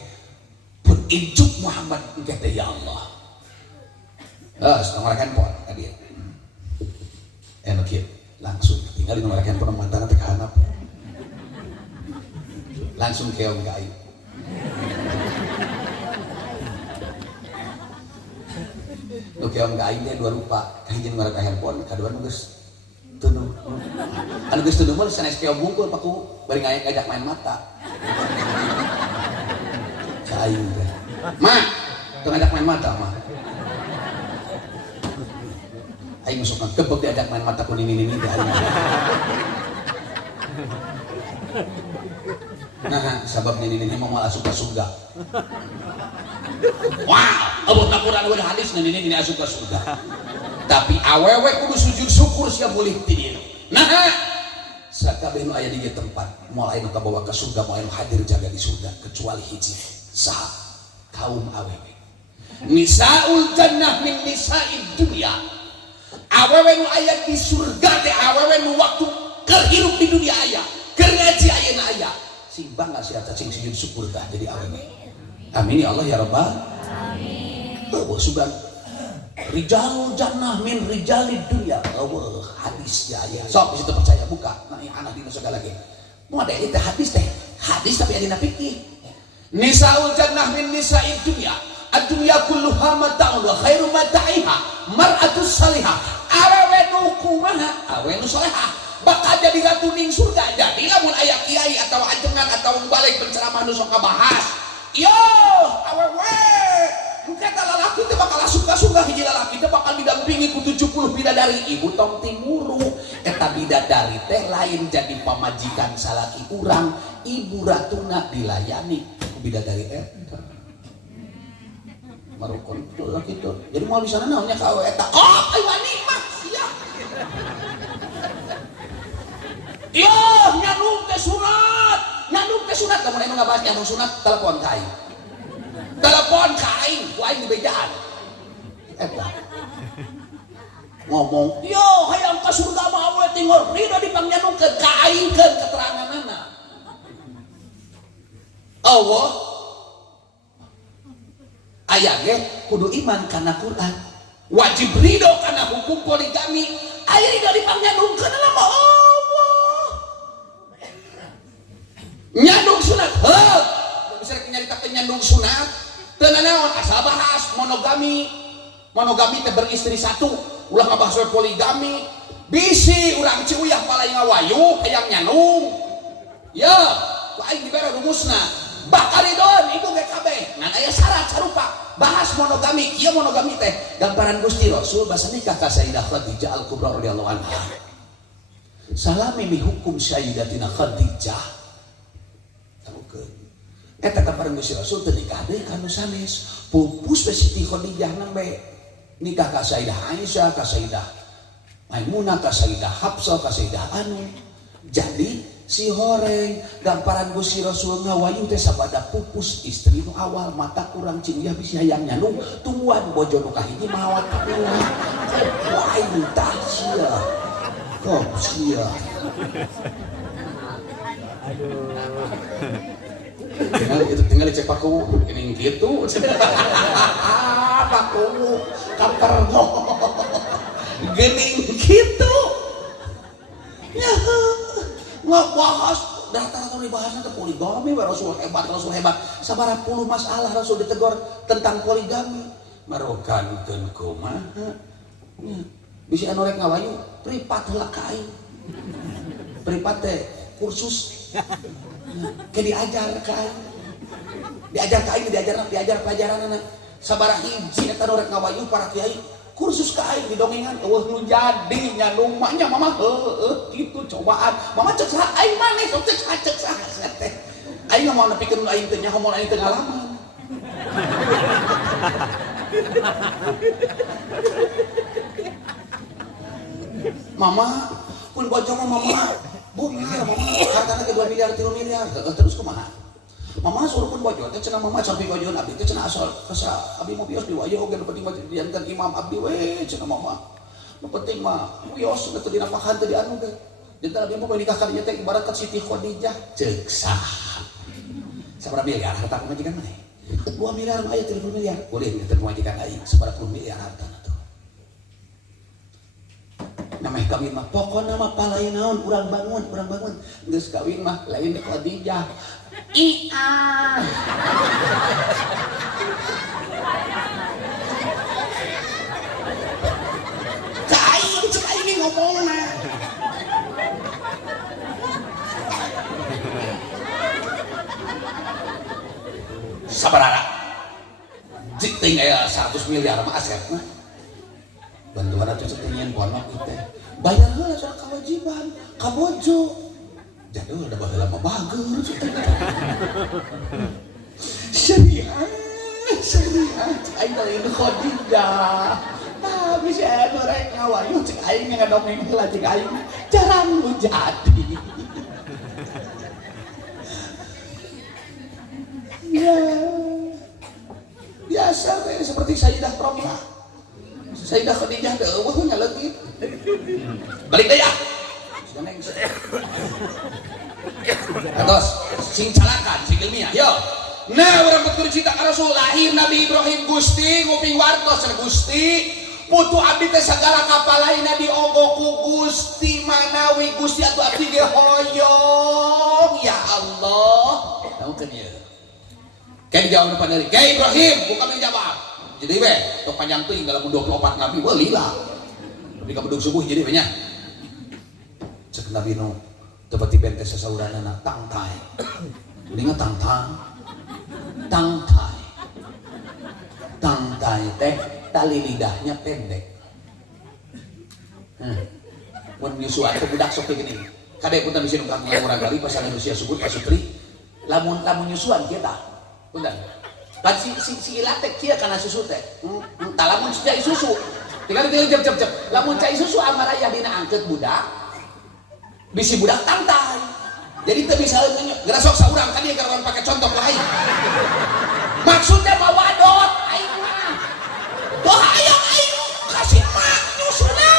pun injuk Muhammad engke teh ya Allah nomor handphone tadi enak ya langsung tinggal di nomor handphone mantan teh ka handap langsung keong ka ieu nu keong ka ieu dua rupa kahiji nomor handphone kadua nu geus teu nu anu geus teu mah sanes keong bungkul paku bari ngajak main mata ka ieu teh mah teu ngajak main mata mah aing masuk kebek diajak main mata ku nini teh aing. Nah, sabab nini mah moal asup ka surga. Wow, abot laporan we hadis nini asup ka surga. Tapi awewe kudu sujud syukur sia mulih ti dieu. Nah, sakabeh nu aya di tempat moal aya nu kabawa ka surga moal anu hadir jaga di surga kecuali hiji saha kaum awewe. Nisaul jannah min nisa'id dunya. Awewe nu aya di surga teh awewe nu waktu keur hirup di dunia aya keur ngaji ayeuna aya sing bangga sia teh sing sujud syukur tah jadi awewe amin ya Allah ya rabbal amin eueuh sugan rijalul jannah min rijalid dunya eueuh hadis aya sok bisa percaya buka nah anak dina segala ge moal teh hadis tapi adina fikih nisaul jannah min nisaid dunya ad-dunya kulluha mata'un wa khairu mata'iha mar'atus salihah awewe nu kumaha awewe nu salehah bakal jadi ratu ning surga jadi lamun aya kiai atau ajengan atau balik penceramah nu sok kabahas yo awewe kata lalaki teh bakal suka-suka hiji lalaki teh bakal didampingi ku 70 bidadari ibu tong timuru eta bidadari teh lain jadi pamajikan salaki urang ibu ratuna dilayani ku bidadari eta marukun tuh gitu jadi mau di sana naonnya ka eta ayo wani mah sia iya nyandung teh sunat lamun anu ngabahas nyandung sunat telepon ka aing ku aing di bejaan eta ngomong yo hayang ka surga mah awewe tinggal ridho dipangnyandungkeun ka aingkeun keteranganana Allah aya ge kudu iman kana Quran wajib ridho kana hukum poligami aya ridho dipangnyandungkeun mah Allah nyandung sunat bisa nyaritakeun nyandung sunat teu naon asal bahas monogami teh beristri satu ulah ngabahas poligami bisi urang ciuyah palai ngawayu hayang nyandung ya ku aing dibere rumusna bakalidon ibu ge kabeh ngan aya syarat sarupa bahas monogami kieu monogami teh gambaran Gusti Rasul basa nikah ka Sayyidah Khadijah Al-Kubra radhiyallahu anha salami mi hukum Sayyidatina Khadijah tahukeun eta gambaran Gusti Rasul teu nikah deui ka nu sanes pupus we Siti Khadijah nembe nikah ka Sayyidah Aisyah ka Sayyidah Maimunah ka Sayyidah Hafsah ka Sayyidah Anu jadi si horeng gamparan Gusti Rasul ngawayu teh sabada pupus istri nu awal mata kurang cingiyah bisi hayang nyandung tungguan bojo nu kahiji mawat kaula wah tah sia kok sia tinggal dicek paku ini gitu paku kaperno gening gitu ya ngebahas data-data dibahasnya ke poligami Rasul hebat sabaraha puluh masalah Rasul ditegur tentang poligami marokankeun kumaha bisi anu rek ngawayu pripat heula ka aing pripat teh kursus ke diajar ka aing diajar pelajaranna sabaraha hiji eta anu rek ngawayu para kiai kursus ka aing didongengan eueuh nu jadi nyandung manya mama kitu cobaan mama cek saha aing maneh sok cek saha teh aing mau nepikeun aing teh nyaho mun aing teu ngalaman mama pun bojo mama bu mama hartana ke 2 miliar 3 miliar terus kumaha mama suruh pun bojo teh cenah mama sampai bojoan abdi teh cenah asal kasa abdi mau bios diwayo oge nu penting mah diantar imam abdi we cenah mama nu penting mah bios teh dinapakan teh dianu teh dinten abdi mah nikah kadinya teh ibarat ka Siti Khadijah ceuk saha sabaraha miliar harta pamajikan maneh 2 miliar mah aya 30 miliar boleh teh pamajikan aing sabaraha 10 miliar hartana tuh namanya kawin mah pokona mah palain naon urang bangun geus kawin mah lain Khadijah iya cek aing ini ngomongna sabaraha jik teh aya 100 miliar mah asetna bantuan atuh cetengan ponok teh bayar heula soal kewajiban ka bojo jadul udah baheula mah bager syariah aing teh ini Khadijah bisa anu rek ngawayu cek aing ngadongeng heula cek aing jarang lu jadi ya biasa teh seperti Sayyidah Romlah Sayyidah Khadijah teh eueuh nya leutik balik deui ya atos sing calakan sing ilmiah yo nah urang kudu cinta ka Rasul lahir Nabi Ibrahim Gusti nguping wartos Gusti putu abdi teh sagala kapalaina diogo ku Gusti manawi Gusti atuh abdi ge hoyong ya Allah tahukeun ieu kan jawab depan dari Kyai Ibrahim bukan menjawab jadi we tok panjang teuing dalam 24 nabi wah lila tapi ka bedug subuh jadi we nya cek nabi nu tepati bente sasauranana tangtai ulinga tangtai teh tali lidahnya pendek mun nyusuan teh budak sok gini kade punten bisi nu kang urang kali pasangan usia subut pasutri lamun nyusuan kieu tah punten kan si ilat teh kieu kana susu teh tah lamun cai susu tinggal jep lamun cai susu amar aya dina angkeut budak bisi budak tangtai jadi teu bisa geura sok saurang ka dieu karuan pake contoh lain maksudnya mah wadot aing mah toh hayang aing kasih mak nyusuna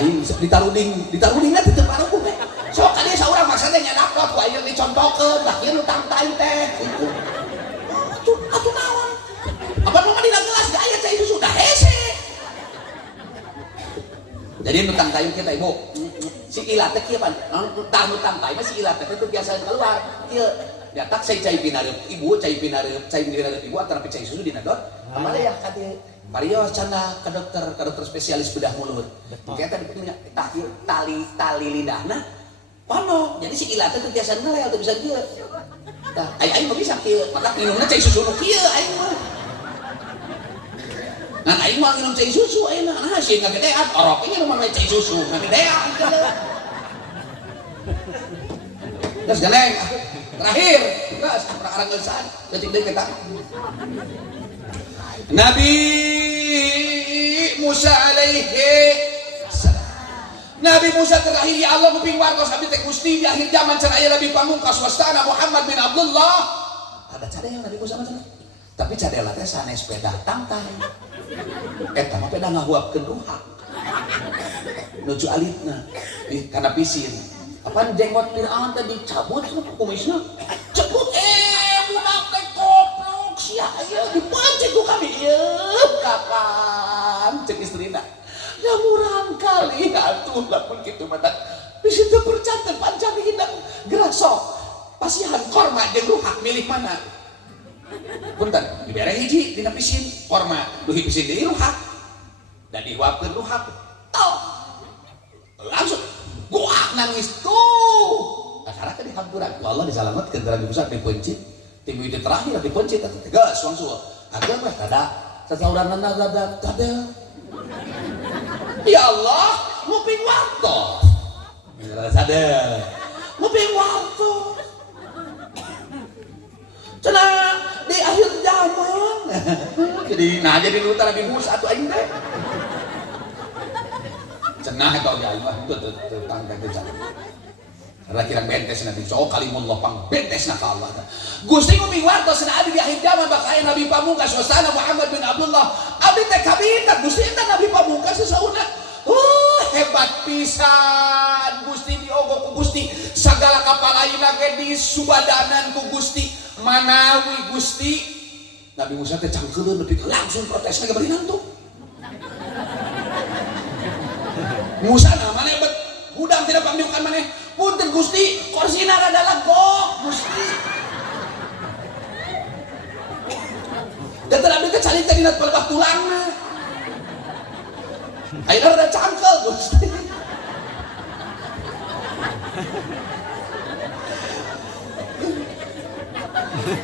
aing ditaruding teh teu parupuh teh sok ka dieu saurang maksudnya nyadapot ku aing dicontohkeun lah ieu nu tangtai teh atuh naon apa mah dina gelas da aya cai susu da hese Jadi nutang kayu kita ibu si ilat teh kieu pan nutang kayu si ilat teh itu biasa keluar kieu nyatak saya cai pinareup ibu cai pinareup ibu antara cai susu dina dot amana ya kadieu Mario canda ke dokter spesialis bedah mulut kita dipunya tali lidahna pano jadi si ilat teh biasa ngelel teh bisa kieu tah ai mah bisa kieu maka minumna cai susu nu kieu aing mah nah aing mah minum cai susu ayeuna nah sieun ngagedean oroknya rumah cai susu ngagedean terus galeng terakhir terus arang geusaan cacing deui kita Nabi Musa alaihi Nabi Musa terakhir ya Allah nguping wartos abdi teh Gusti di akhir zaman can aya Nabi pamungkas wastana Muhammad bin Abdullah ada cadel Nabi Musa macam tapi cadel teh sanes sepeda tangtang eta mah peda ngahuapkeun ruhak nuju alitna kana pisin apaan jenggot Fir'aun teh dicabut kumisna cebut budak teh goblok sia aya dipancing ku kami ieu kapan cek istrina ya murang kali atuh lamun kitu mah bisi teu percan teh pancan hidang gerak sok pasihan korma jeung ruhak milih mana punten dibere hiji dina pisin korma duhi pisin deui ruhak dan dihuapkeun ruhak tau langsung gua nangis tuh acara ke dihampuran Allah disalamatkeun tara bisa dipencit tim itu terakhir dipencit eta tegas langsung ada mah kada sasauranana kada ya Allah nguping wartos sadar nguping wartos cenah di akhir zaman jadi dulu Nabi Musa atuh aing teh cenah eta oge aing mah teu tangga teh karena kirang bentes Nabi so kalimullah pang bentesna ka Allah Gusti nguping wartos cenah abdi di akhir zaman bakal aya Nabi pamungkas wasana Muhammad bin Abdullah abdi teh kabinat Gusti eta Nabi pamungkas sasauna hebat pisan Gusti diogo ku Gusti sagala kapalaina ge disubadanan ku Gusti manawi Gusti Nabi Musa teh cangkeuleun nepi langsung protesna ge bari nantu Musa namanya bet hudang tidak pamdiukan maneh punten Gusti korsina rada legok Gusti dan abdi teh calita dina pelebah tulangna ayeuna rada cangkel Gusti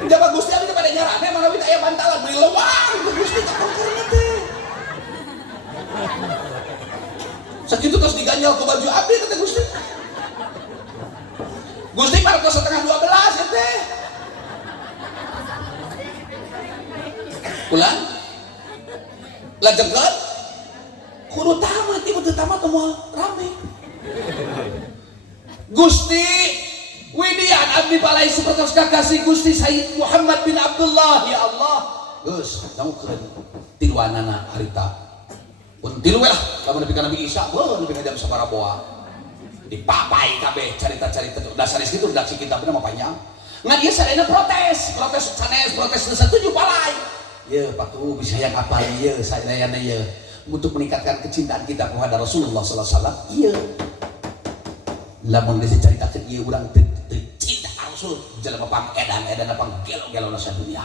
Jaba Gusti abdi teh pada nyarane manawi aya bantalan beli lewang Gusti tak perkara teh sakitu terus diganjal ke baju abdi kata Gusti Gusti partos setengah 12 ya teh pulang lajeget kudu tamat ibu teu tamat moal rame Gusti widian abdi balai sapertos kakasih Gusti Sayyid Muhammad bin Abdullah ya Allah geus nyaukeun tiluanana harita pun tilu lah lamun nepi ka Nabi Isa nepi ka jam sabaraha boa dipapai kabeh carita-carita dasar kitu redaksi kitabna mah panjang ngan ieu sadayana protes sanes protes setuju palai ye patuh bisa yang apa ieu sadayana ieu untuk meningkatkan kecintaan kita kepada Rasulullah sallallahu alaihi wasallam ieu lamun geus dicaritakeun ieu urang teu cinta Rasul jelema pangedan apa gelo-gelona sadunya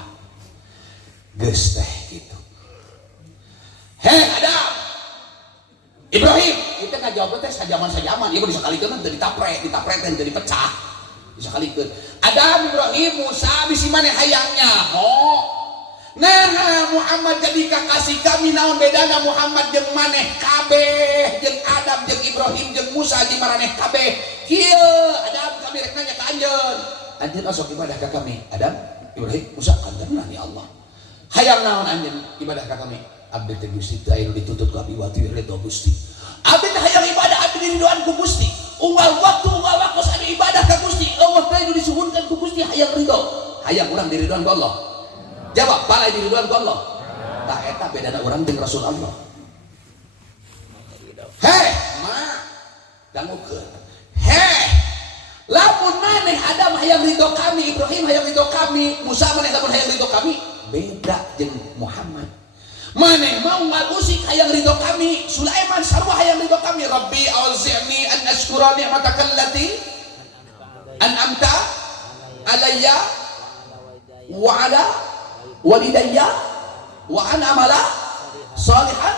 geus teh kitu Adam Ibrahim kita ngajawab teh sajaman ieu bisa kalikeun teh ditapret teh jadi pecah bisa kalikeun Adam Ibrahim Musa bisi maneh hayangnya nah Muhammad jadi kakasih kami naon bedana Muhammad jeung maneh kabeh jeung Adam jeung Ibrahim jeung Musa jeung maraneh kabeh kieu Adam kami rek nanya ka anjeun asok ibadah ka kami Adam Ibrahim Musa kandarna ya Allah hayang naon anjeun ibadah ka kami abdi teh Gusti teh anu dituntut ku abdi wati ridho Gusti abdi teh hayang ibadah abdi diridhoan ku Gusti unggal waktu abdi ibadah ka Gusti Allah teh anu disuhunkeun ku Gusti hayang ridho hayang urang diridhoan ku Allah jawab balai diridhoan ku Allah tah eta bedana urang jeung Rasul Allah dangukeun lamun maneh Adam hayang ridho kami Ibrahim hayang ridho kami Musa maneh lamun hayang ridho kami beda jeung Muhammad maneh mau ngagusik hayang ridho kami kami Sulaiman sarua hayang ridho kami Rabbi auzi'ni an ashkura ni'mataka allati an'amta alayya wa ala walidayya wa an amala salihan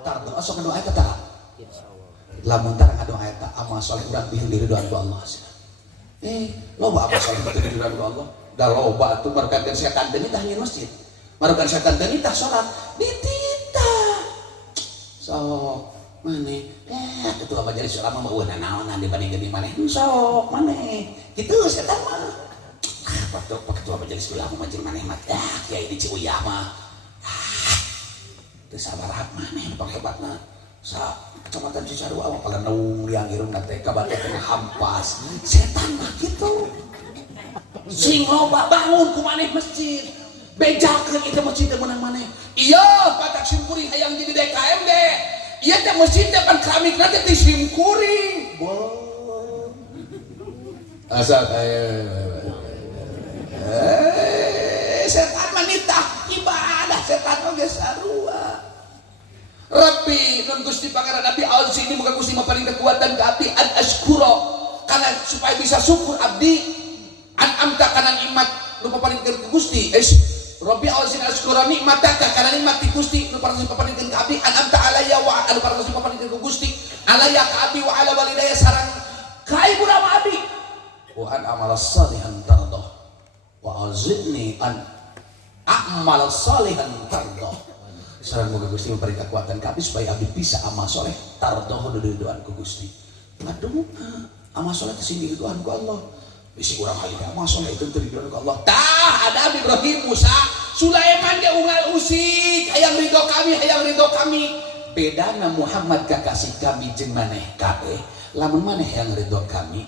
tardo asok doa eta tah lamun tarang doa eta amal saleh urang bihin diridhoan ku Allah loba amal saleh teh diridhoan ku Allah da loba atuh markakeun setan teh tah nyeun masjid markakeun setan teh tah salat dititah sok maneh itu apa jadi selama mau naon dibandingkeun di maneh sok maneh kitu setan mah waktu ketua majelis ulama majelis maneh mah kiai di Ciuyah mah teu sabar maneh panghebatna sa kecamatan Cisarua mah pala naung liang irungna teh kabate teh hampas setan mah kitu sing loba bangun ku maneh masjid bejakeun ieu masjid teh meunang maneh ieu patak simkuring hayang jadi DKMD ieu teh masjid teh pan keramikna teh ti simkuring asa setan manitah ibadah setan oge sarua Rabbi nun Gusti pangeran Nabi Alzi ini muga Gusti maparing kekuatan ke abdi an ashkura karena supaya bisa syukur abdi an amta kana nikmat nu paparingkeun ke Gusti Rabbi Alzi ashkura nikmataka kana nikmat ti Gusti nu paparingkeun ke abdi an amta alayya wa anu paparingkeun ke Gusti alayya ka abdi wa ala walidayya sareng ka ibu rama abdi wa an amala salihan tardah wa alzidni an a'mal salihan tardah sareng moga Gusti memberi kekuatan ka abdi supaya abdi bisa amal soleh tardah diridhoan ku Gusti aduh amal soleh teh sing diridhoan ku Allah bisi urang hali amal soleh itu diridhoan ku Allah tah ada Abi Ibrahim Musa Sulaiman ge unggal usik hayang ridho kami bedana Muhammad kakasih kami jeung maneh kabeh lamun maneh hayang ridho kami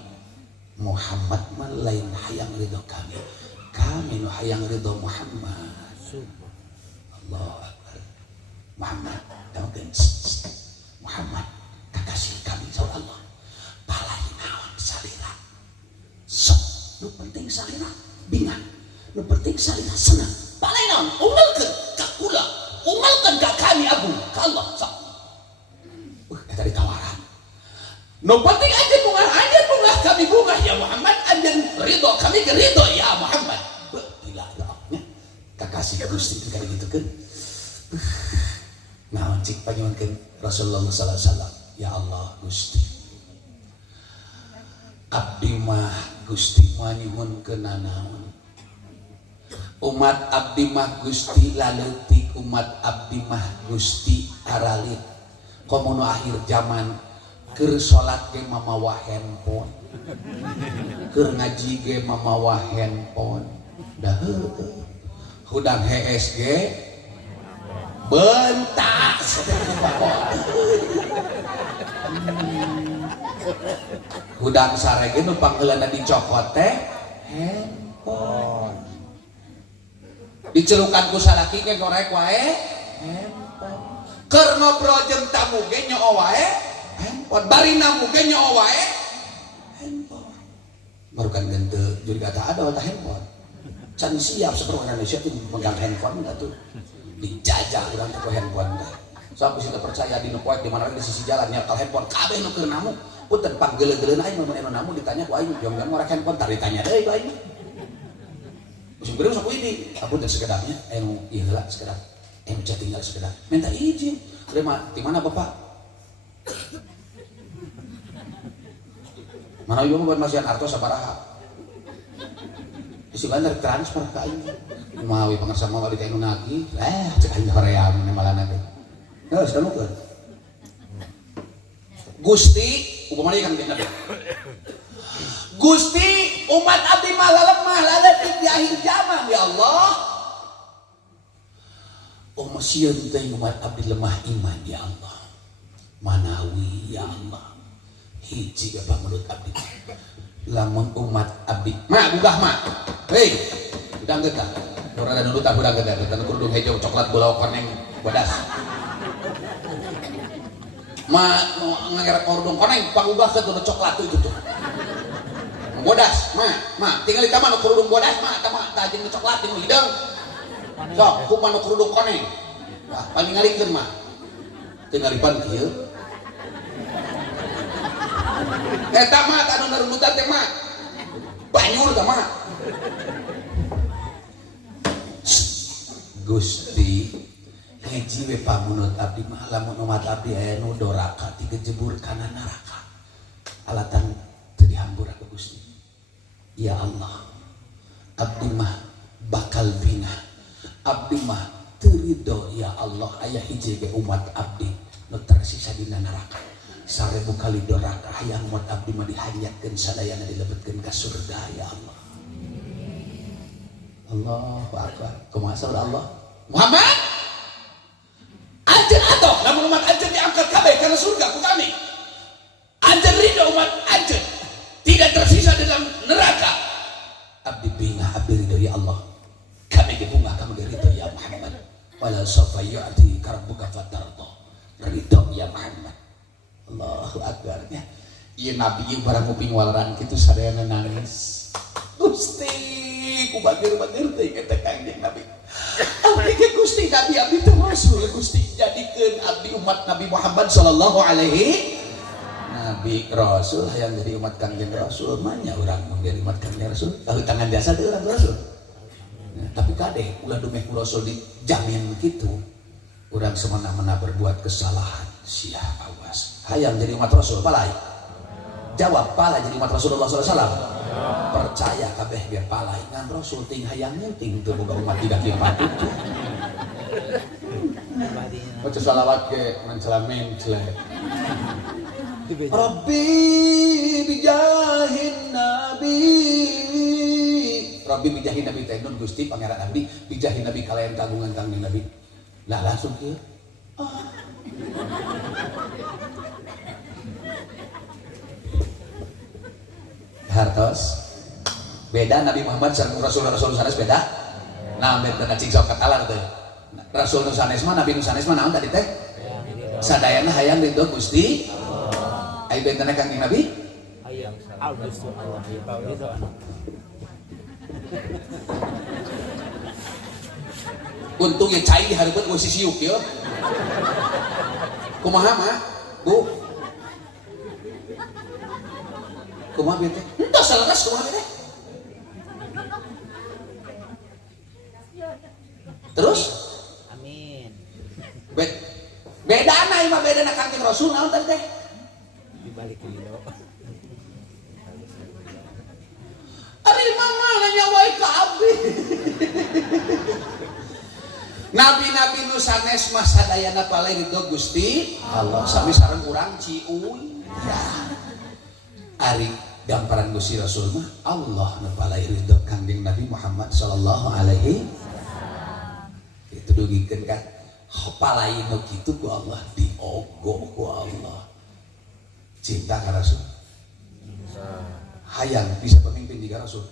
Muhammad mah lain hayang ridho kami nu hayang ridho Muhammad Allah Akbar Muhammad tangkeun Muhammad kakasih kami saur Allah palai naon salira sok nu penting salira bingan nu penting salira senang palai naon unggalkeun ka kula unggalkeun ka kami abu ka Allah sok eta ditawaran nu penting anjeun bunga kami bunga ya Muhammad anjeun ridho kami ge ridho ya Muhammad gila nya kakasih Gusti kali gitu kan naon cik panyuhunkeun Rasulullah sallallahu alaihi wasallam ya Allah Gusti abdi mah Gusti mah nyuhunkeun naon umat abdi mah Gusti laleutik umat abdi mah Gusti aralit komono akhir zaman keur salat ge mamawa handphone keur ngaji ge mamawa handphone dah hudang HSG bentak hudang sare ge nu pangheulana dicokot teh handphone dicelukan ku salaki ge ngorek wae handphone keur ngobrol jeung tamu ge nyoo wae handphone bari namu ge nyoo wae handphone barukan genteu jadi kata ada wata handphone can siap seperti Indonesia tuh megang handphone enggak tuh dijajah urang teh handphone teh sampai so, percaya di poek di mana di sisi jalan nyekel handphone kabeh nu keur namu punten panggele-geleun aing mun anu namu ditanya ku aing jong ngorek handphone tar ditanya deui ku aing musim geureung sok widi apunten sekedarnya anu ieu heula sekedar bisa tinggal sekedar minta izin udah mah di mana Bapak mana ibu buat masihan arto sabaraha isi bandar transfer ke aing mawi pangarsama wali teh nu nagih cek aing hoream nemalana teh geus damukeun Gusti upamana kan kita Gusti umat abdi mah lemah laletik di akhir zaman ya Allah masieun teh umat abdi lemah iman ya Allah manawi ya Allah hiji apa menurut abdi lamun umat abdi mak gugah mak hei udang getah urang ada nurutan udang getah dan kerudung hijau coklat bola koneng bodas mak ngagerek kerudung koneng pangugah ke tuh coklat tuh itu tuh bodas mak tinggal di taman kerudung bodas mak tajeng coklat jeung hidung sok kumaha kerudung koneng paningalikeun mah Tingalipan kieu. Eta mah anu nerembutan teh mah. Banyur teh mah. Gusti, hiji we pamunut abdi mah lamun umat abdi aya nu doraka digejebur kana neraka. Alatan teu dihambur ka Gusti. Ya Allah, abdi mah bakal bina. Abdi mah teu ridho ya Allah aya hiji ge umat abdi nu tersisa dina neraka. 1000 kali doraka hayang umat abdi mah dihanyatkeun sadayana dilebetkeun ka surga ya Allah. Allahu akbar. Kumaha saur Allah? Muhammad anjeun atoh lamun umat anjeun diangkat kabeh kana surga ku kami. Anjeun ridho umat anjeun tidak tersisa dalam neraka. Abdi bina abdi ridho ya Allah. Kami ge bunga kami ge ridho ya Muhammad. Wala sawfa yu'ti rabbuka fatarda. Ridho ya Muhammad. Allahu akbar nya. Ieu nabi ieu barang kuping walaran kitu sadayana nangis. Gusti ku bageur-bageur teh eta Kangjeng Nabi. Abdi ke Gusti Nabi abdi teh rasul Gusti jadikeun abdi umat Nabi Muhammad sallallahu alaihi Nabi Rasul hayang jadi umat Kangjeng Rasul mah nya urang mun jadi umat Kangjeng Rasul tahu tangan biasa teh urang Rasul. Nah, tapi kadeh ulah dumeh ku Rasul dijamin kitu. Urang semena-mena berbuat kesalahan sia awas. Hayang jadi umat Rasul palai. Jawab palai jadi umat Rasulullah sallallahu alaihi wasallam. Percaya kabeh biar palai ngan Rasul ting hayang ting teu boga umat tidak kieu patut. Baca salawat ke mencelamin celek. Rabbi bijahin nabi. Rabbi bijahin nabi teh nun Gusti pangeran abdi bijahin nabi kalayan kagungan Kangjeng Nabi. Lah langsung kieu. Hartos beda Nabi Muhammad sareng Rasul sanes beda. Nah beda cing sok katalar teh. Rasul nu sanes mah Nabi nu sanes mah naon tadi teh? Sadayana hayang ridho Gusti. Ai bentana Kangjeng Nabi? Hayang Gusti Allah ridho. Untung ya cai dihareupeut ku si siuk ieu. Kumaha mah? Bu. Kumaha bieu teh? Entos seleres kumaha bieu teh? Terus? Amin. Bedana ieu mah bedana Kangjeng Rasul naon tadi teh? Dibalik ridho. Ari mama nanya wae ka abdi. Nabi-nabi nu sanes mah sadayana palai ridho Gusti Allah. Sami sareng urang ciuy. Ya. Ari gamparan Gusti Rasul mah Allah nu palai ridho Kangjeng Nabi Muhammad sallallahu alaihi wasallam. Itu dugikeun kan palai nu kitu ku Allah diogo ku Allah. Cinta ka Rasul. Hayang bisa pemimpin di Rasul.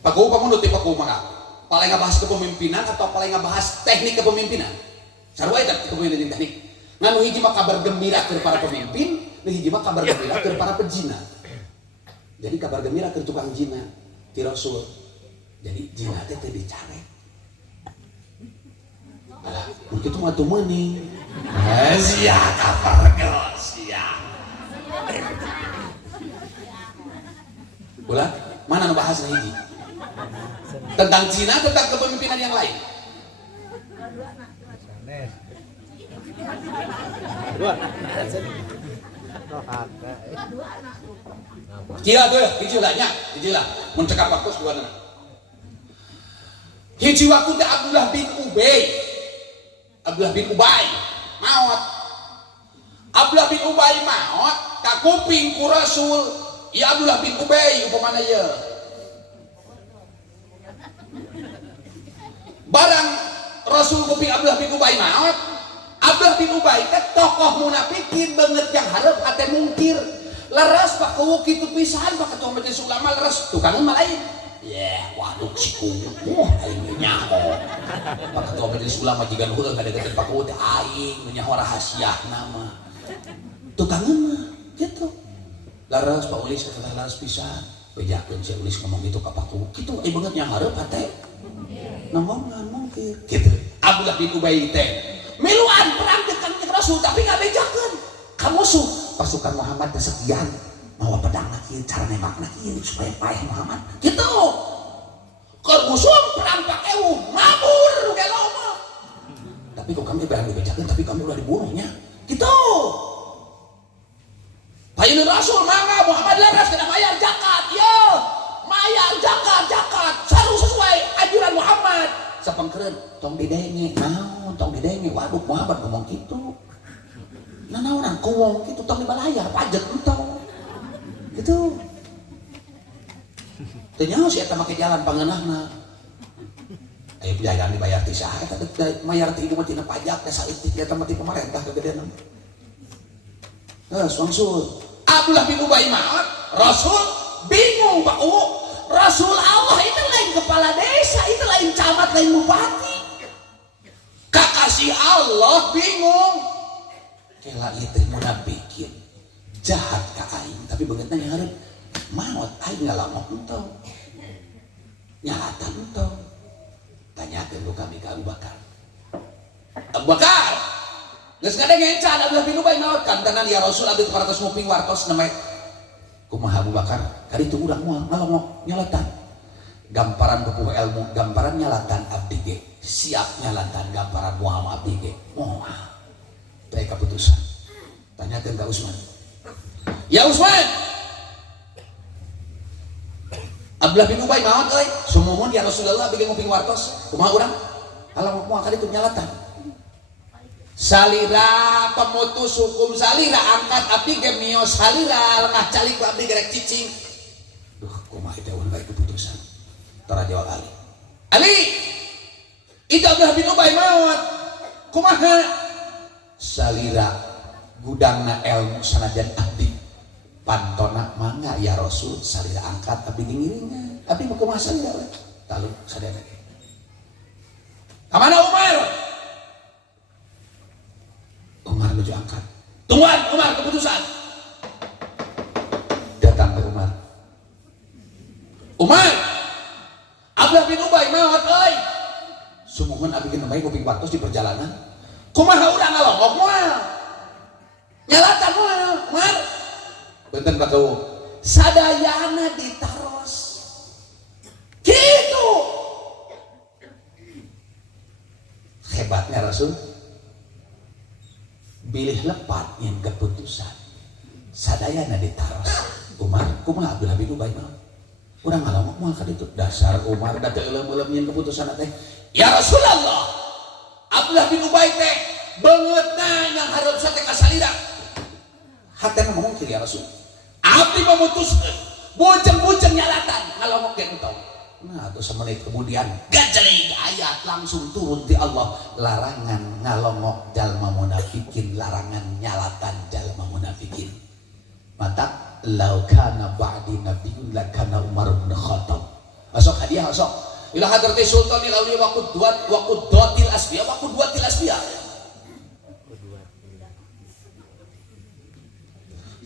Paku pamunut ti paku mangga. Paling ngebahas kepemimpinan atau paling ngebahas teknik kepemimpinan? Sarua eta kepemimpinan teknik. Nganu hiji mah kabar gembira keur para pemimpin, nu hiji mah kabar gembira keur para pejina. Jadi kabar gembira keur tukang jina ti Rasul. Jadi jina teh teu dicarek. Alah, mun kitu mah teu meuning. Sia kabar sia. Ulah, mana nu bahas hiji? Tentang Cina, tentang kepemimpinan yang lain. Kira tuh, hiji lah nya, hiji lah. Mun cekap bagus gua nana. Hiji waktu teh Abdullah bin Ubay maot. Abdullah bin Ubay maot, ka kuping ku Rasul. Ya Abdullah bin Ubay upamana ieu. Barang Rasul kuping Abdullah bin Ubay maot. Abdullah bin Ubay teh tokoh munafikin banget yang hareup ate mungkir. Leres pak kuwu kitu pisan pak ketua majelis ulama leres tukang mah lain. Waduh si kuwu aing nyaho. Pak ketua majelis ulama jiga heueuh kadeukeut pak kuwu teh aing nyaho rahasiana mah. Tukang mah kitu. Leres Pak Ulis kata leres pisan. Bejakeun si Ulis ngomong gitu ka pak kuwu. Kitu ai banget yang hareup ate. Ngomong mungkin gitu. Abdullah bin Ubay teh miluan perang jeung Kangjeng Rasul Rasul tapi nggak bejakan. Kamu pasukan Muhammad sekian, mawa pedang lagi, cara nembak lagi supaya payah Muhammad. Gitu. Kalau musuh perang pakai mabur kayak lama. Tapi kok kami berani bejakan, tapi kami udah dibunuhnya. Gitu. Payun Rasul mangga Muhammad laras kena mayar zakat, yo. Mayar zakat, selalu sesuai anjuran Muhammad. Sapengkeun tong didenge, naon tong didenge, waduh Muhammad ngomong gitu. Nah naonan ngomong gitu tong dibalayar pajak entong. Gitu. Teu nyaho si eta make jalan pangeunahna. Aya biaya dibayar ti saha eta mayar ti ibu mah tina pajak teh saeutik eta mah ti pemerintah kegedean. Langsung Abdullah bin Ubay maot, Rasul bingung Pak Rasul Allah itu lain kepala desa, itu lain camat, lain bupati. Kakasih Allah bingung. Kela itu munafikin jahat ka aing, tapi beungeutna nyahareup maot aing ngalamok entong. Nyalatan entong. Tanyakeun ku kami ka Abu Bakar. Abu Bakar, geus ngadenge encan Abdullah bin Ubay maot kantanan ya Rasul abdi paratos nguping wartos namanya. Kumaha Abu Bakar, kaditu urang moal ngalongok nyalatan. Gamparan kepuh ilmu, gamparan nyalatan abdi ge, siap nyalatan gamparan Muhammad abdi ge. Moal. Teh keputusan. Tanyakeun ka Utsman. Ya Utsman. Abdullah bin Ubay maot euy, sumumun ya Rasulullah abdi ge nguping wartos. Kumaha urang? Ngalongok moal kaditu nyalatan. Salira pemutus hukum salira angkat abdi ge mios salira lengah calik abdi gerek cicing. Duh kumaha teh ulun bae keputusan. Tara jawab Ali itu Abdullah bin Ubay maot kumaha salira gudangna ilmu sanajan abdi pantona mangga ya Rasul salira angkat abdi ngiringan abdi mah kumaha salira we talu sadaya ge kamana Umar menuju angkat. Tungguan Umar keputusan. Datang ke Umar. Abdullah bin Ubay maot euy. Sumuhun abdi geus nemai kuping wartos di perjalanan. Kumaha urang ngalongok moal. Nyalatan moal, Umar. Beunteun batu. Sadayana ditaros. Gitu. Hebatnya Rasul. Bilih lepat yang keputusan sadayana ditaros. Umar kumaha Abdullah bin Ubay mah urang ngalongok moal ka ditu dasar Umar da teu euleum-euleum nyen keputusan teh ya Rasulullah Abdullah bin Ubay teh beungeutna yang hareup teh ka salira hatena ngomong kieu ya Rasul abdi memutuskeun bujeng-bujeng nyalatan ngalongok ge entong. Nah, itu semenit kemudian gajring ayat langsung turun di Allah larangan ngalongok jalma munafikin, larangan nyalatan jalma munafikin. Mata laukana ba'di nabiyyun lakana Umar bin Khattab. Asok hadiah asok. Ila hadrati sultanil awliya wa qudwatil asfiya wa qudwatil asfiya.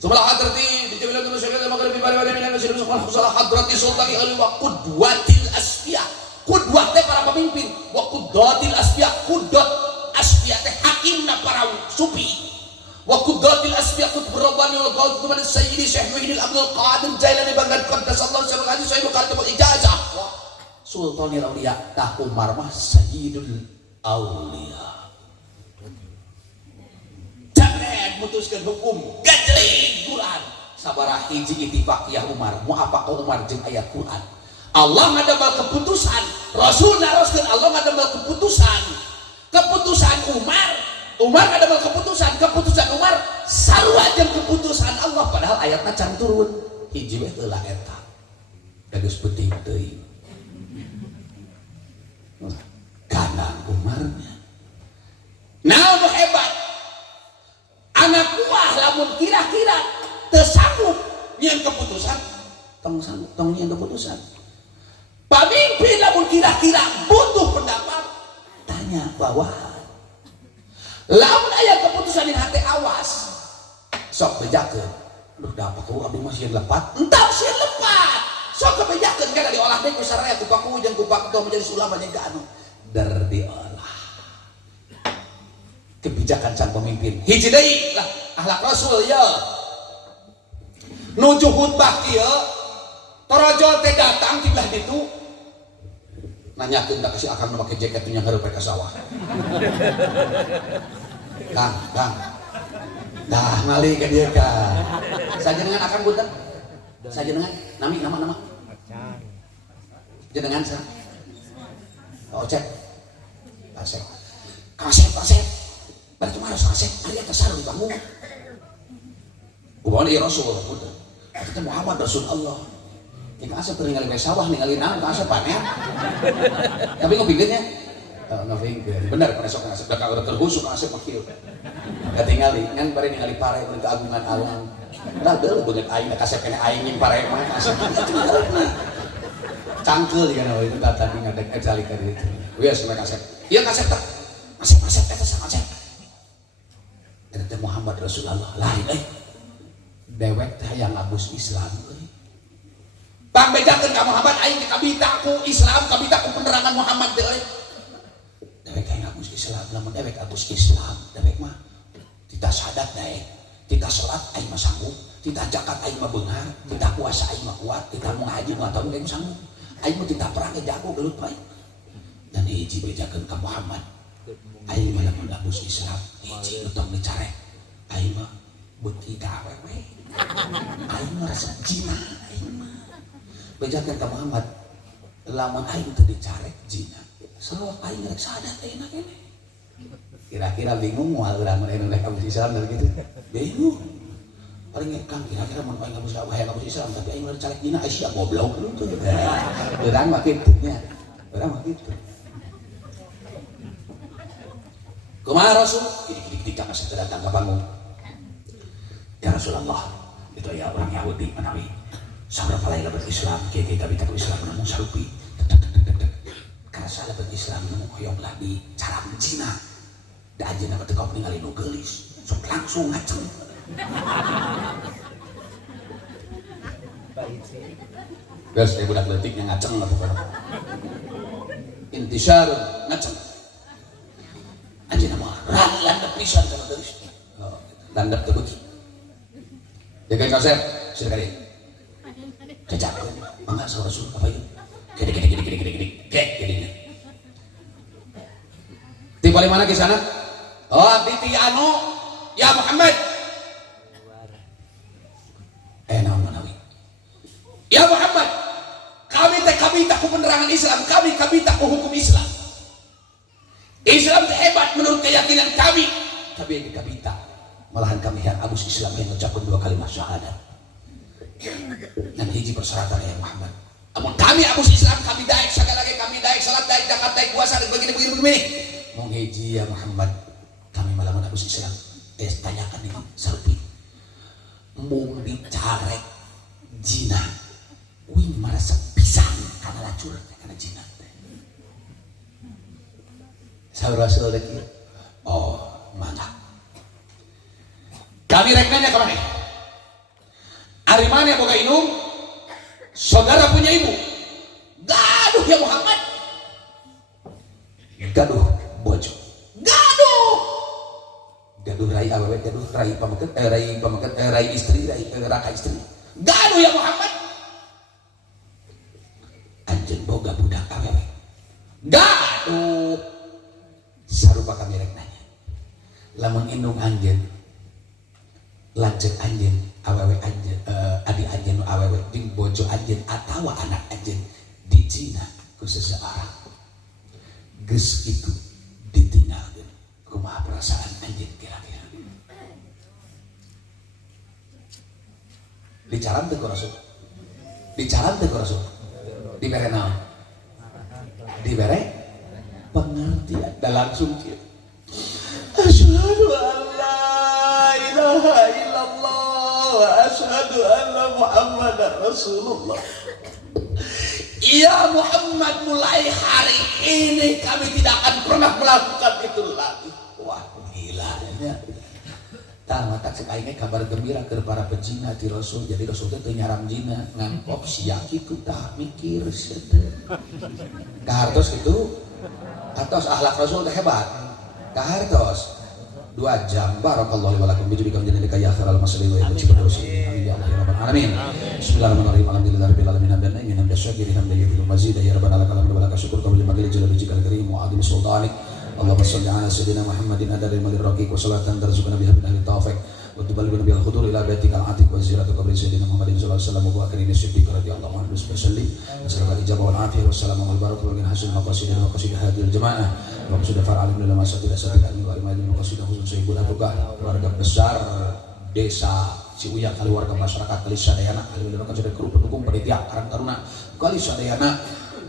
Sebelah hadrati di jalan Indonesia dan Maghrib di bari-bari minan Mesir sebelah hadrati sultani ali wa qudwatil asfiya. Qudwah teh para pemimpin, wa qudwatil asfiya, qudwat asfiya teh hakimna para sufi. Wa qudwatil asfiya qutbur rabbani wal qawt man sayyidi Syekh Muhyiddin Abdul Qadir Jailani Baghdad qaddasallahu sirruhu aziz sahibul khatibul ijazah. Sultanil auliya tah Umar mah sayyidul auliya. Memutuskan hukum gajling Quran sabaraha hiji ittifaq ya Umar mu apa ka Umar jeung ayat Quran Allah ngadamel keputusan Rasul naroskeun Allah ngadamel keputusan Umar ngadamel keputusan Umar sarua jeung keputusan Allah padahal ayatna can turun hiji we teulah eta da geus penting teuing kanang Umarnya naon hebat anak buah lamun kira-kira tersanggup nyian keputusan tong nyian keputusan pemimpin lamun kira-kira butuh pendapat tanya bawahan lamun aya keputusan yang hati awas sok bejakeun duh da apa ku abdi mah sieun lepat entah sieun lepat sok kebejakeun kana diolah deui ku saraya ku paku jeung ku pakto menjadi sulama jeung ka anu der diolah kebijakan sang pemimpin. Hiji deui lah akhlak Rasul ya. Nuju khutbah kieu torojol teh datang tiba ditu nanyakeun da kasih akang nu make jaket nya hareup ka sawah. Kang, dah ngali ke dia Kang. Sajenengan akang punten. Sajenengan nama. Jenengan sa. Ocek. Asep. Kasep. Bari cuma harus kasep. Ari eta saru di panggung. Kumaha ieu Rasul punten. Eta Muhammad Rasulullah. Jika asep ningali we sawah ningali naon ka asep panen. Tapi ngopikeunnya ngopikeun. Bener pada sok asep da ka urang terhusuk asep mah kieu. Katingali ngan bari ningali pare mun keagungan alam. Da deuleu beungeut aing kasep kene aing nyim pare mah asep. Cangkeul digana itu tata di ngadek ejali ka dieu. Wios we kasep. Ieu kasep teh. Asep eta sa asep. Eta Muhammad Rasulullah lain dewek teh hayang ngabus Islam euy. Bang bejakeun ka Muhammad aing teh kabita ku Islam, kabita ku penerangan Muhammad teh euy. Dewek hayang ngabus Islam, lamun dewek abus Islam, dewek mah tita sadat daek, tita salat aing mah sanggup, tita zakat aing mah beunghar, tita puasa aing mah kuat, tita mau ngaji mah tahu aing sanggup. Aing mah tita perang jago gelut bae. Dan hiji bejakeun ka Muhammad. Aing mah lamun abus Islam, hiji utang dicarek. Aing mah beuki ka awewe. Aing mah rasa jina aing mah. Bejakeun ka Muhammad, lamun aing teu dicarek jina. Sok aing rek sadat ayeuna kene. Kira-kira bingung moal urang mun rek abus Islam dan gitu. Bingung. Paling Kang kira-kira mun aing abus Islam tapi aing rek carek jina sia goblok gitu. Urang mah kitu nya. Urang mah kitu. Kumaha Rasul? Kidik-kidik ka kasep datang ka panggung. Ya Rasulullah, itu ya orang Yahudi menawi sabrapa lain lebet Islam, kiai kabita ku Islam namun sarupi. Karena salah lebet Islam namun hoyong lagi cara Cina. Da ajeuna teh kau ningali nu geulis, sok langsung ngaceng. Geus aya budak leutik yang ngaceng atuh kana. Intisyarun ngaceng. Anjeunna mah landep pisan kana geulis. Oh, landep teu beuki. Jaga kasep, silakan. Kecap, mangga saudara Rasul apa itu? Gede. Tiba di mana kisana? Oh, di anu, ya Muhammad. Naon manawi? Ya Muhammad, kami tak penerangan Islam, kami tak hukum Islam. Islam hebat menurut keyakinan kami, tapi yang kami tak. Malahan kami yang abus Islam yang mengucapkan 2 kalimat syahadat. Dan hiji persyaratan ya Muhammad. Namun kami abus Islam, kami daik segala lagi, kami daik salat, daik zakat, daik puasa, dan begini. Mau hiji ya Muhammad, kami malah abus Islam. Tanyakan ini, sarupi. Mau dicarek jina, wih merasa pisang karena lacur, karena jina. Saudara Rasul lagi, oh mantap. Kami rek nanya kemana? Ari mana boga indung? Saudara punya ibu. Gaduh ya Muhammad. Gaduh bojo. Gaduh rai awewe, gaduh rai pamaket, rai istri, raka istri. Gaduh ya Muhammad. Anjeun boga budak awewe. Gaduh. Sarupa kami rek nanya. Lamun indung anjeun lanjut anjen awewe anjen adik anjen awewe di bojo anjen atau anak anjen di Cina ku seseorang geus itu ditinggalkeun kumaha perasaan anjen kira-kira dicaram teu ku Rasul dibere naon dibere pengertian da langsung kieu asyhadu an la ilaha illallah wa asyhadu anna Muhammadar Rasulullah. Ya Muhammad, mulai hari ini kami tidak akan pernah melakukan itu lagi. Wah gila ya. Tak sekalinya kabar gembira ke para pezina di Rasul. Jadi Rasul itu nyaram zina ngangkop siak itu tak mikir sedih. Kahartos itu atos akhlak Rasul hebat. Kahartos 2 jam. Barakallahu li wa lakum bijudika menjadi ya akhiral masalih wa yajib terus. Amin ya Allah ya rabbal alamin. Bismillahirrahmanirrahim. Alhamdulillahirabbil alamin hamdan naimin hamdan syakirin hamdan yuhibbu mazid ya rabbana lakal hamdu wa lakal syukur qabla maghrib jalal wajhikal karim wa azim sultanik. Allahumma shalli ala sayyidina Muhammadin adadil malir raqiq wa salatan tarzuqna biha min ahli taufiq wa tuballighuna bil khudur ila baitikal atiq wa ziyaratu qabri sayyidina Muhammadin sallallahu alaihi wasallam wa akrim siddiq radhiyallahu anhu salli nasallu ijabah wal afiyah wassalamu wal barakatuh wa min hasil maqasid wa maqasid hadhil jamaah wa qasida far'alim lil masatil asadiq al mu'alimin wa qasida khusus sayyidul abubah keluarga besar desa Ciuya kali warga masyarakat kali sadayana kali melakukan sudah grup pendukung panitia Karang Taruna kali sadayana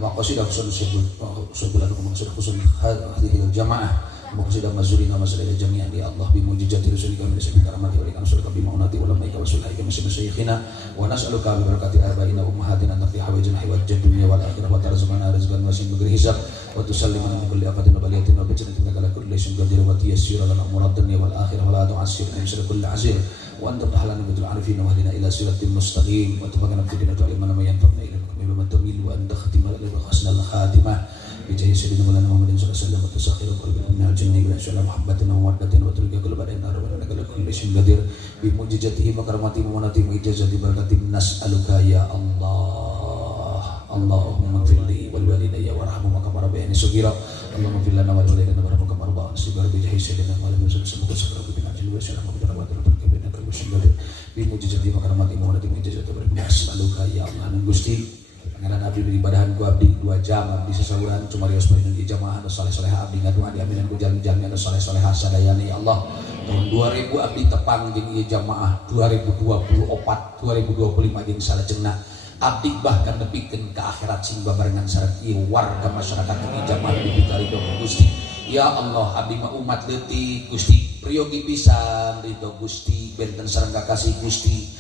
wa qasida khusus sayyidul abubah khusus hadhil jamaah Muqsidah mazurina masalih jami'an ya Allah bimujizati rasulika min sabika rahmati wa likam sulika bimaunati wa lamaika wa sulaika masih masyikhina wa nas'aluka bi barakati abaina ummahatina an taqdi hawaijana hawaijad dunya wal akhirah wa tarzuqana rizqan wasi'an bighairi hisab wa tusallimana min kulli afatin wa baliyatin wa bijnatin ala kulli shay'in qadir wa tiyassira lana umurad dunya wal akhirah wa la tu'assir min syarri kulli 'asir wa anta tahlana bil arifin wa hdina ila siratil mustaqim wa tubaqana fi dinina wa ilman ma yanfa'una ila kumil wa tamil wa anta khatimah lil husnal khatimah bijaya sayyidina Maulana Muhammadin sallallahu alaihi wasallam wa tasakhiru qalbina min al-jinni wa insyaallah muhabbatin wa mawaddatin wa tulqa qalbana nar wa nagala kulli shay'in qadir bi mujizatihi wa karamatihi wa manatihi wa ijazati barakatihi nas'aluka ya Allah Allahumma ighfirli wal walidayya warhamhuma kama rabbayani shaghira Allahumma ighfir lana wa walidayna warhamhum kama rabbayana shaghira bi jahi sayyidina Maulana sallallahu alaihi wasallam wa tasakhiru bil ajli wa insyaallah muhabbatin wa tulqa qalbana kulli shay'in qadir bi mujizatihi wa karamatihi wa manatihi wa ijazati barakatihi nas'aluka ya Allah nan Gusti Pengenan abdi beribadahan ku abdi 2 jam abdi sesahuran cuma rios parinun di jamaah anu saleh-saleh abdi ngaduan di aminan ku jami-jami anu saleh-saleh sadayana ya Allah tahun 2000 abdi tepang jeung ieu jamaah 2024 2025 jeung salajengna abdi bahkan nepikeun ka akhirat sing babarengan sareng ieu warga masyarakat di jamaah di ridho Gusti ya Allah abdi mah umat leutik Gusti priyogi pisan ridho Gusti benten sareng kakasih Gusti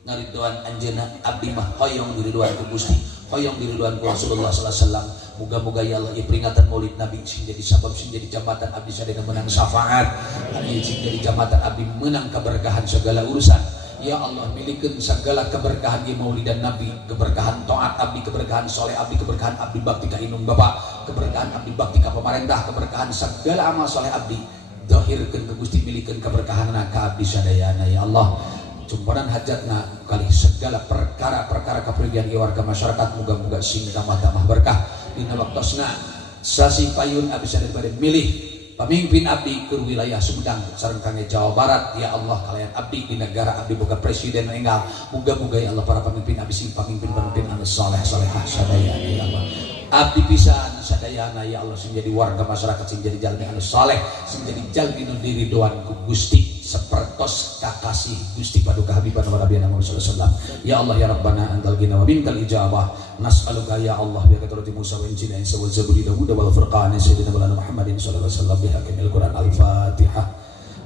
ngaridoan anjeunna abdi mah hoyong diridoan ku Gusti hoyong diridoan ku Rasulullah sallallahu alaihi wasallam muga-muga ya Allah ieu peringatan Maulid Nabi sing jadi sabab sing jadi jambatan abdi sadaya menang syafaat abdi sing jadi jambatan abdi menang keberkahan segala urusan ya Allah milikeun segala keberkahan ieu Maulidan Nabi keberkahan taat abdi keberkahan saleh abdi keberkahan abdi bakti ka indung bapa keberkahan abdi bakti ka pemerintah keberkahan segala amal saleh abdi zahirkeun ke Gusti milikeun keberkahanna ka abdi sadayana ya Allah Cumpuran hajatna kali segala perkara-perkara kepergian warga masyarakat moga-moga sing tamah-tamah berkah dina waktosna sasi payun abdi daripada milih pamimpin abdi ke wilayah Sumedang sareng kangge Jawa Barat ya Allah kalian abdi di negara abdi boga presiden enggal moga-moga ya Allah para pemimpin abdi sing pamimpin-pamimpin anu saleh-salehah sadayana ya Allah abdi pisan sadayana ya Allah sing jadi warga masyarakat sing jadi jalmi anu saleh sing jadi jalmi nu diridoan ku Gusti sepertos kakasih Gusti paduka Habibana wa Nabiyana Muhammad sallallahu alaihi wasallam ya Allah ya Rabbana antal gina wa minkal ijabah nas'aluka ya Allah bi katrati Musa wa Injil Isa wa Zaburi Dawud wal Furqan sayyidina Maulana Muhammadin sallallahu alaihi wasallam bi hakimil Quran al-Fatihah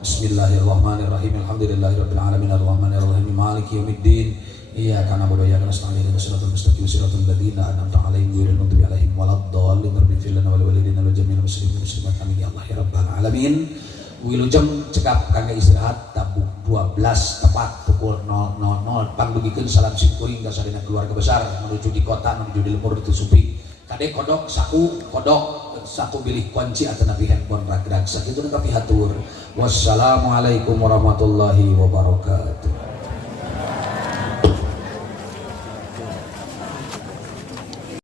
Bismillahirrahmanirrahim alhamdulillahirabbil alamin arrahmanir rahim maliki yaumiddin iyyaka na'budu wa iyyaka nasta'in ihdinas siratal mustaqim siratal ladzina an'amta 'alaihim ghairil maghdubi 'alaihim waladdallin rabbil lana wal walidina wal jami'il muslimin muslimat amin ya Allah ya rabbal alamin wilujeng cekap kangge istirahat tabuk 12 tepat pukul 00.00 panggugikeun salam simkuring ka sadina keluarga besar menuju di kota menuju di lembur di Supi kade kodok saku bilih kunci atau nabi handphone ragrag sakitu nepi hatur wassalamualaikum warahmatullahi wabarakatuh.